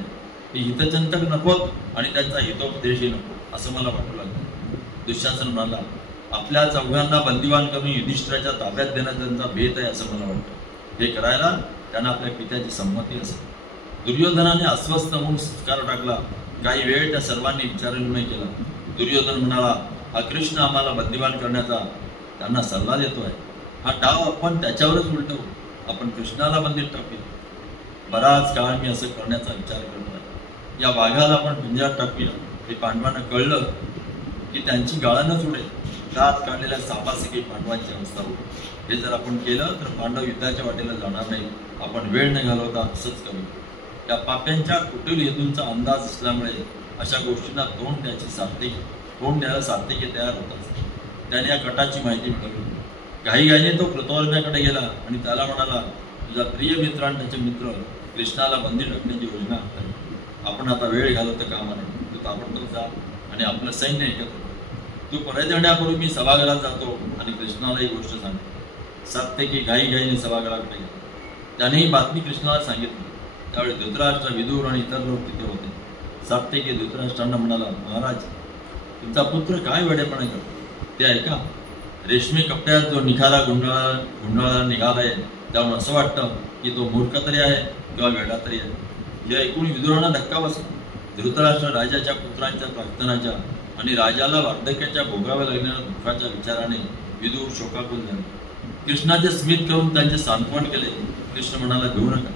हितचिंतक नकोत आणि त्यांचा हितोपदेशही नको असं मला वाटू लागलं. दुःशासन म्हणाला, आपल्या चौघांना बंदिवान करून युधिष्ठिराच्या ताब्यात देण्याचा त्यांचा बेत आहे असं मला वाटतं. हे करायला त्यांना आपल्या पित्याची संमती असेल. दुर्योधनाने अस्वस्थ होऊन संस्कार टाकला. काही वेळ त्या सर्वांनी विचारविनिमय केला. दुर्योधन म्हणाला, हा कृष्ण आम्हाला बंदिवान करण्याचा त्यांना सल्ला देतोय. हा डाव आपण त्याच्यावरच उलटवू. आपण कृष्णाला बंदीत टाकूया. बराच काळ मी असं करण्याचा विचार करत आहे. या वाघाला आपण पिंजऱ्यात टाकूया. हे पांडवांना कळलं की त्यांची गाळणच उडेल. दात काढलेल्या सापासिकी पांडवांची अवस्था होईल. हे जर आपण केलं तर पांडव युद्धाच्या वाटेला जाणार नाही. आपण वेळ न घालवता असंच करू. या पाप्यांच्या कुटील हेतूंचा अंदाज असल्यामुळे अशा गोष्टींना तोंड द्यायला सात्यकी तयार होतात. त्याने या कटाची माहिती मिळवली. घाईघाईने तो कृतवर्म्याकडे गेला आणि त्याला म्हणाला, तुझा प्रिय मित्र आणि त्याचे मित्र कृष्णाला बंदी टाकण्याची योजना आखतात. आपण आता वेळ घालवता कामा नये. तू ताबडतोब जा आणि आपलं सैन्य एकत्र कर. तू परत येण्यापूर्वी मी सभागृहात जातो आणि कृष्णाला ही गोष्ट सांगतो. सात्यकी घाईघाईने सभागृहाकडे गेला. त्याने ही बातमी कृष्णाला सांगितली. त्यावेळी धृतराष्ट्र, विदुर आणि इतर लोक तिथे होते. सात्यकी धृतराष्ट्रांना म्हणाला, महाराज, तुमचा पुत्र काय वेडेपणा करतो ते ऐका. रेशमी कपड्यात जो निखारा गुंडाळा निघालाय त्यामुळे असं वाटतं की तो मूर्ख तरी आहे किंवा वेडा तरी आहे. हे ऐकून विदुरांना धक्का बसला. धृतराष्ट्र राजाच्या पुत्रांच्या प्रार्थनाच्या आणि राजाला वार्धक्याच्या भोगाव्या लागलेल्या दुःखाच्या विचाराने विदूर शोकाकुल झाले. कृष्णाचे स्मित करून त्यांचे सांत्वन केले. कृष्ण म्हणाला, घेऊ नका.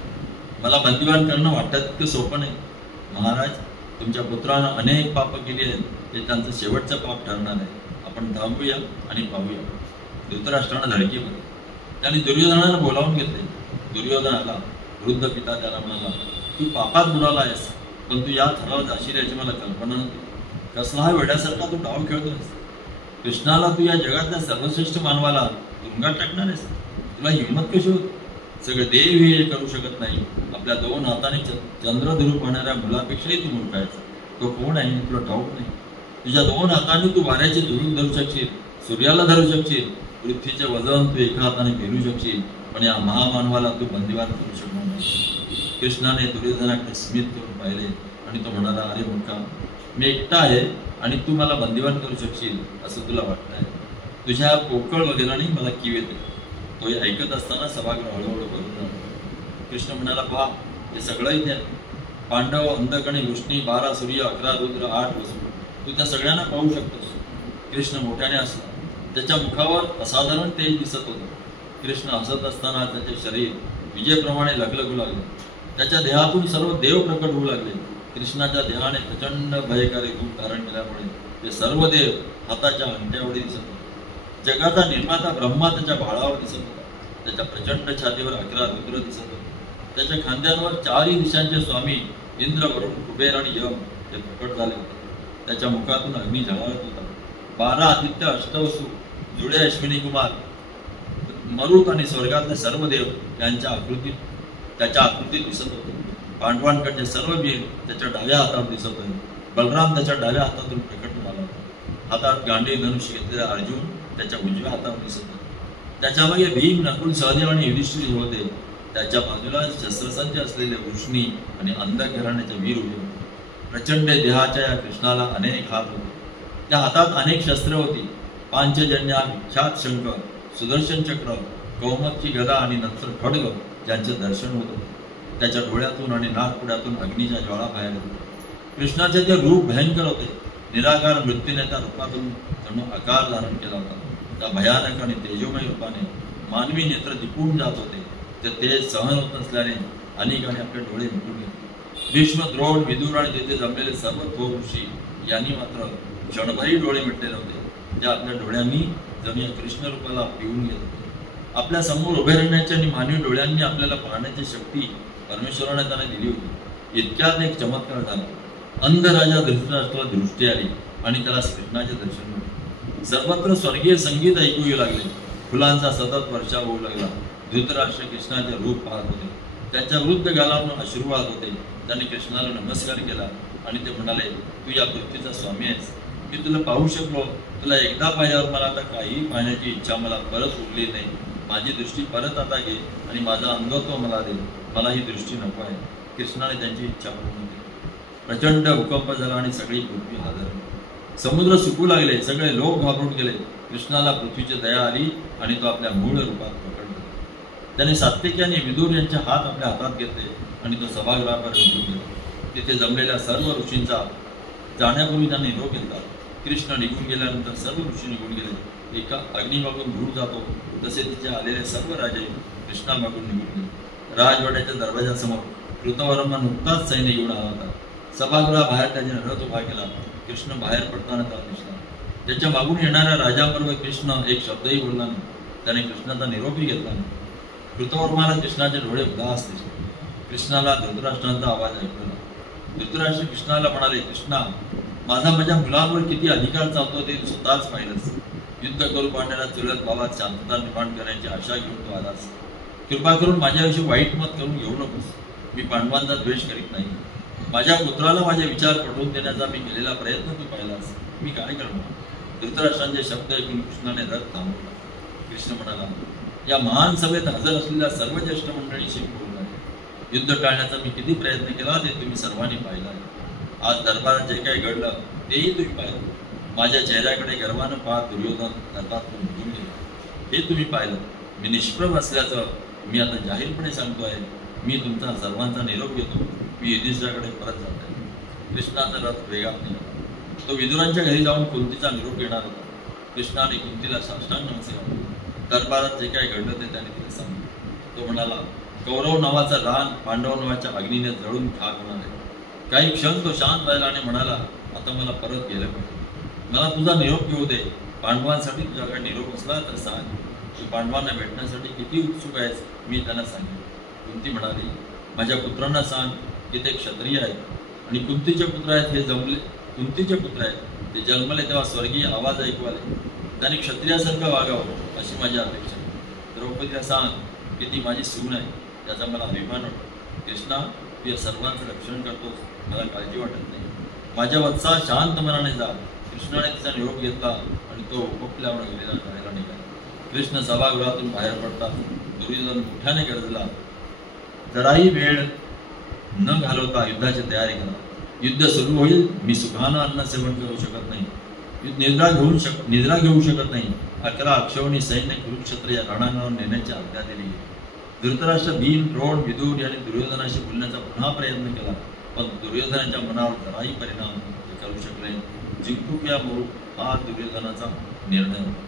मला बंदिवान करणं वाटत इतकं सोपं नाही. महाराज, तुमच्या पुत्रानं अनेक पाप केली आहेत. ते त्यांचं शेवटचं पाप ठरणार आहे. आपण थांबूया आणि पाहूया. धृतराष्ट्रानं धडकी भरली. त्याने दुर्योधनाला बोलावून घेतले. दुर्योधन आला. वृद्ध पिता त्याला म्हणाला, तू पापात बुडाला आहेस, पण तू या थरावर जाशील याची मला कल्पना नव्हती. कसला हा वेड्यासारखा तू डाव खेळतोयस. कृष्णाला तू या जगातल्या सर्वश्रेष्ठ मानवाला तुरुंगात टाकणार आहेस. तुला हिंमत कशी होत. सगळे देव हे करू शकत नाही. आपल्या 2 हाताने चंद्र धरू पाहणाऱ्या मुलापेक्षाही तू मूर्ख आहेस. तो कोण आहे तुला ठाऊक नाही. तुझ्या 2 हाताने तू वाऱ्याचे धरून धरू शकशील, सूर्याला धरू शकशील, पृथ्वीचे वजन तू एका हाताने पेरू शकशील, पण या महामानवाला तू बंदिवान करू शकणार नाही. कृष्णाने दुर्योधनाकडे स्मित करून पाहिले आणि तो म्हणाला, अरे मूर्खा, मी एकटा आहे आणि तू मला बंदिवान करू शकशील असं तुला वाटतंय. तुझ्या पोकळ वगैरेने मला कीव येते. तो ऐकत असताना सभागृह हळूहळू करून जातो. कृष्ण म्हणाला, पहा, हे सगळं इथे आहे. पांडव, अंधकणे, वृष्णी, 12 सूर्य, 11 रुद्र, 8 वसु, तू त्या सगळ्यांना पाहू शकतोस. कृष्ण मोठ्याने असला. त्याच्या मुखावर असाधारण तेज दिसत होतं. कृष्ण हसत असताना त्याचे शरीर विजेप्रमाणे लखलखू लागले. त्याच्या देहातून सर्व देव प्रकट होऊ लागले. कृष्णाच्या देहाने प्रचंड भयकारी रूप धारण केल्यामुळे ते सर्व देव हाताच्या अंगठ्यावर दिसत होते. जगाचा निर्माता ब्रह्मा त्याच्या बाळावर दिसत होता. त्याच्या प्रचंड छातीवर 11 रुद्र दिसत होते. त्याच्या खांद्यांवर 4ही दिशांचे स्वामी इंद्र, वरुण, कुबेर आणि यम हे प्रकट झाले होते. त्याच्या मुखातून अग्नी झळाळत होता. 12 आदित्य, अष्टवसु, जुळे अश्विनी कुमार, मरुत आणि स्वर्गातले सर्व देव यांच्या त्याच्या आकृतीत दिसत होते. पांडवांकडचे सर्व वीर त्याच्या डाव्या हातावर दिसत होते. बलराम त्याच्या डाव्या हातातून प्रकट झाला होता. हातात गांडीव धनुष्य घेतलेला अर्जुन त्याच्या उजव्या हातावर दिसत होता. त्याच्या मागे भीम, नकुल, सहदेव आणि युधिष्ठिर होते. त्याच्या बाजूला शस्त्रसज्ज असलेले वृष्णी आणि अंध घराण्याचे वीर उभे होते. प्रचंड देहाच्या या कृष्णाला अनेक हात होते. त्या हातात अनेक शस्त्र होती. पांचजन्य, विख्यात शंख, सुदर्शन चक्र, कौमतची गदा आणि नंतर खड्ग ज्यांचे दर्शन होत होते. त्याच्या डोळ्यातून आणि नाकपुड्यातून अग्नीच्या ज्वाळा बाहेर होते. कृष्णाचे ते रूप भयंकर होते. निराकार मृत्यूने त्या रूपातून जणू आकार धारण केला होता. त्या भयानक आणि तेजोमय रूपाने मानवी नेत्र दिपून जात होते. ते तेज सहन होत नसल्याने अनेकाने आपले डोळे मिटून घेतले. भीष्म, द्रोण, विदुर आणि तेथे जमलेले सर्व थोर ऋषी यांनी मात्र क्षणभरी डोळे मिटलेले होते. त्या आपल्या डोळ्यांनी जणू या कृष्ण रूपाला पिऊन घेत होते. आपल्या समोर उभे राहण्याची आणि मानवी डोळ्यांनी आपल्याला पाहण्याची शक्ती परमेश्वराने त्यांना दिली होती. इतक्यात एक चमत्कार झाला. अंध राजा धृतराष्ट्राला दृष्टी आली आणि त्याला कृष्णाचे दर्शन मिळाले. सर्वत्र स्वर्गीय संगीत ऐकू येऊ लागले. फुलांचा सतत वर्षाव होऊ लागला. धृतराष्ट्र कृष्णाचे रूप पाहत होते. त्यांच्या वृद्ध गालावर आशीर्वाद होते. त्यांनी कृष्णाला नमस्कार केला आणि ते म्हणाले, तू या पृथ्वीचा स्वामी आहेस. मी तुला पाहू शकलो. तुला एकदा पाहिल्यावर मला आता काहीही पाहण्याची इच्छा मला परत उरली नाही. माझी दृष्टी परत आता घे आणि माझा अंगत्व मला दे. मला ही दृष्टी नको आहे. कृष्णाने त्यांची इच्छा पूर्ण केली. प्रचंड भूकंप झाला आणि सगळी पृथ्वी हादरली. समुद्र सुकू लागले. सगळे लोक घाबरून गेले. कृष्णाला पृथ्वीची दया आली आणि तो आपल्या मूळ रूपात पकडला. त्याने सात्विकी आणि विदुर यांचे हात आपल्या हातात घेतले आणि तो सभागृहापर्यंत निघून गेला. तिथे जमलेल्या सर्व ऋषींचा जाण्यापूर्वी त्यांनी निरोप घेतला. कृष्ण निघून गेल्यानंतर सर्व ऋषी निघून गेले. एका अग्निमागून धूर जातो तसे तिचे आलेले सर्व राजे कृष्णामागून निघून गेले. राजवाड्याच्या दरवाजासमोर कृतवर्मा नुकताच सैन्य घेऊन आला होता. सभागृहाबाहेर त्याने रथ उभा केला. कृष्ण बाहेर पडताना त्याला दिसला. त्याच्या मागून येणाऱ्या राजाबरोबर कृष्ण एक शब्दही बोलला नाही. त्याने कृष्णाचा निरोपही घेतला नाही. कृतवर्माला कृष्णाचे डोळे उदास दिसले. कृष्णाला धृतराष्ट्रांचा आवाज ऐकला. धृतराष्ट्र कृष्णाला म्हणाले, कृष्णा, माझा माझ्या मुलांवर किती अधिकार चालतो ते स्वतःच पाहिलंस. युद्ध करू पाहणाऱ्या चुलत भावात शांतता निर्माण करण्याची आशा घेऊन तू आलास. कृपा करून माझ्याविषयी वाईट मत करून घेऊ नकोस. मी पांडवांचा द्वेष करीत नाही. माझ्या पुत्राला माझे विचार पटवून देण्याचा मी केलेला प्रयत्न तू पाहिलास. मी काय करणार. धृतराष्ट्रांचे शब्द ऐकून कृष्णाने रथ थांबवला. कृष्ण म्हणाला, या महान सभेत हजर असलेल्या सर्व ज्येष्ठ मंडळीशी बोलून आहे. युद्ध टाळण्याचा मी किती प्रयत्न केला ते तुम्ही सर्वांनी पाहिलं आहे. आज दरबारात जे काही घडलं तेही तुम्ही पाहिलं. माझ्या चेहऱ्याकडे गर्वानं पाहत दुर्योधन रथातून निघून गेले. हे तुम्ही पाहिलं. मी निष्प्रभ असल्याचं मी आता जाहीरपणे सांगतो आहे. मी तुमचा सर्वांचा निरोप घेतो. मी युधिष्ठिराकडे परत जात आहे. कृष्णाचा रथ वेगात निघाला. तो विदुरांच्या घरी जाऊन कुंतीचा निरोप घेणार होता. कृष्णाने कुंतीला साष्टांग नमस्कार केला. दरबारात जे काही घडलं ते त्याने तिला सांगितलं. तो म्हणाला, कौरव नावाचा रान पांडव नावाच्या अग्नीने जळून खाक होणार आहे. काही क्षण तो शांत राहिला आणि म्हणाला, आता मला परत गेलं पाहिजे. मला तुझा निरोप घेऊ दे. पांडवांसाठी तुझ्याकडे निरोप असला तर सांग. तू पांडवांना भेटण्यासाठी किती उत्सुक आहेस मी त्यांना सांगेन. कुंती म्हणाली, माझ्या पुत्रांना सांग की ते क्षत्रिय आहेत आणि कुंतीचे पुत्र आहेत. हे जमले कुंतीचे पुत्र आहेत. ते जन्मले तेव्हा स्वर्गीय आवाज ऐकू आले. त्यांनी क्षत्रियासारखं वागावं अशी माझी अपेक्षा. द्रौपदीला सांग की ती माझी सून आहे. त्याचा मला अभिमान वाटतो. कृष्णा, तू या सर्वांचं रक्षण करतोस. मला काळजी वाटत नाही. माझ्या वत्सा शांत मनाने जा. कृष्णाने तिचा निरोप घेतला आणि तो उपकल्यावर गेलेला जायला निघाला. कृष्ण सभागृहातून बाहेर पडतात दुर्योधन मोठ्याने गरजला, जराही वेळ न घालवता युद्धाची तयारी करा. युद्ध सुरू होईल. मी सुखानं अन्न सेवन करू शकत नाही. निद्रा घेऊ शकत नाही. 11 अक्षौहिणी सैन्य कुरुक्षेत्र या रणांगणावर नेण्याची आज्ञा दिली. धृतराष्ट्र, भीम, द्रोण, विदुर यांनी दुर्योधनाशी बोलण्याचा पुन्हा प्रयत्न केला, पण दुर्योधनाच्या मनावर जराही परिणाम करू शकले. जिंकू या मरू हा दुर्योधनाचा निर्णय होता.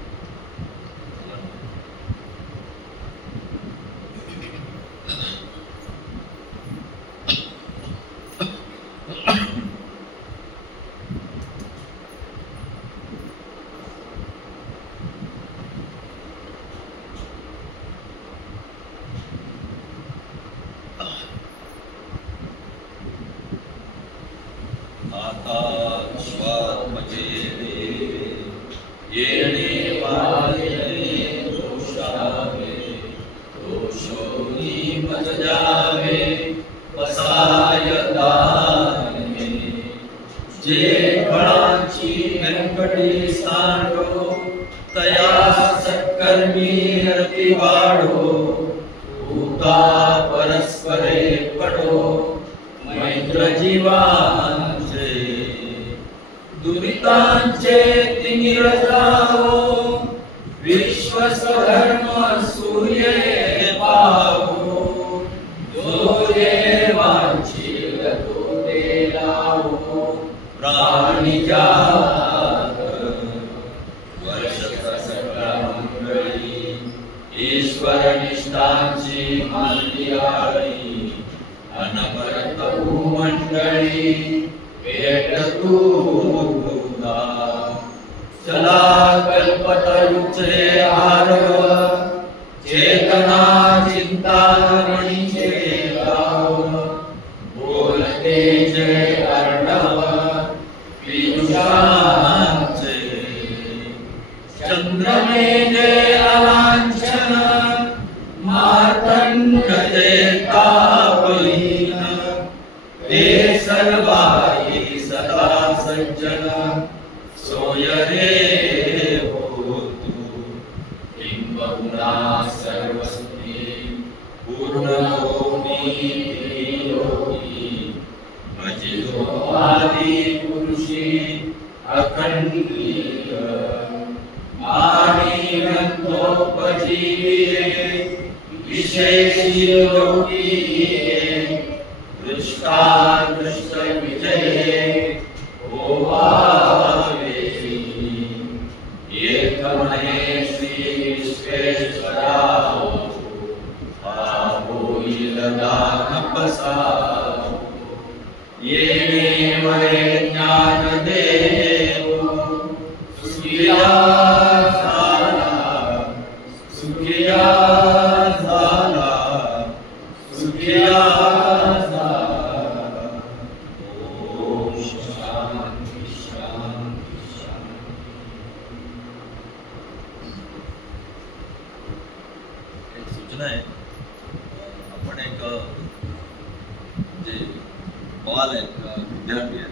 बहुना सर्वस्ति पूर्णयोनि योगी भजितो आदि पुरुषी अखंडीय आनिरंतोपजीवे विशेषी योगी दृष्टादृष्ट विजये ओवावेशी एकमने श्री विश्वेश्वराव आभूयिलदानपसाव येने वरे ज्ञानदेव सुखिया झाला सुखिया झाला सुखिया झाला ओम शांती शांती शांती। एक सूचना आहे, आपण एक जे बाल आहेत, विद्यार्थी आहेत,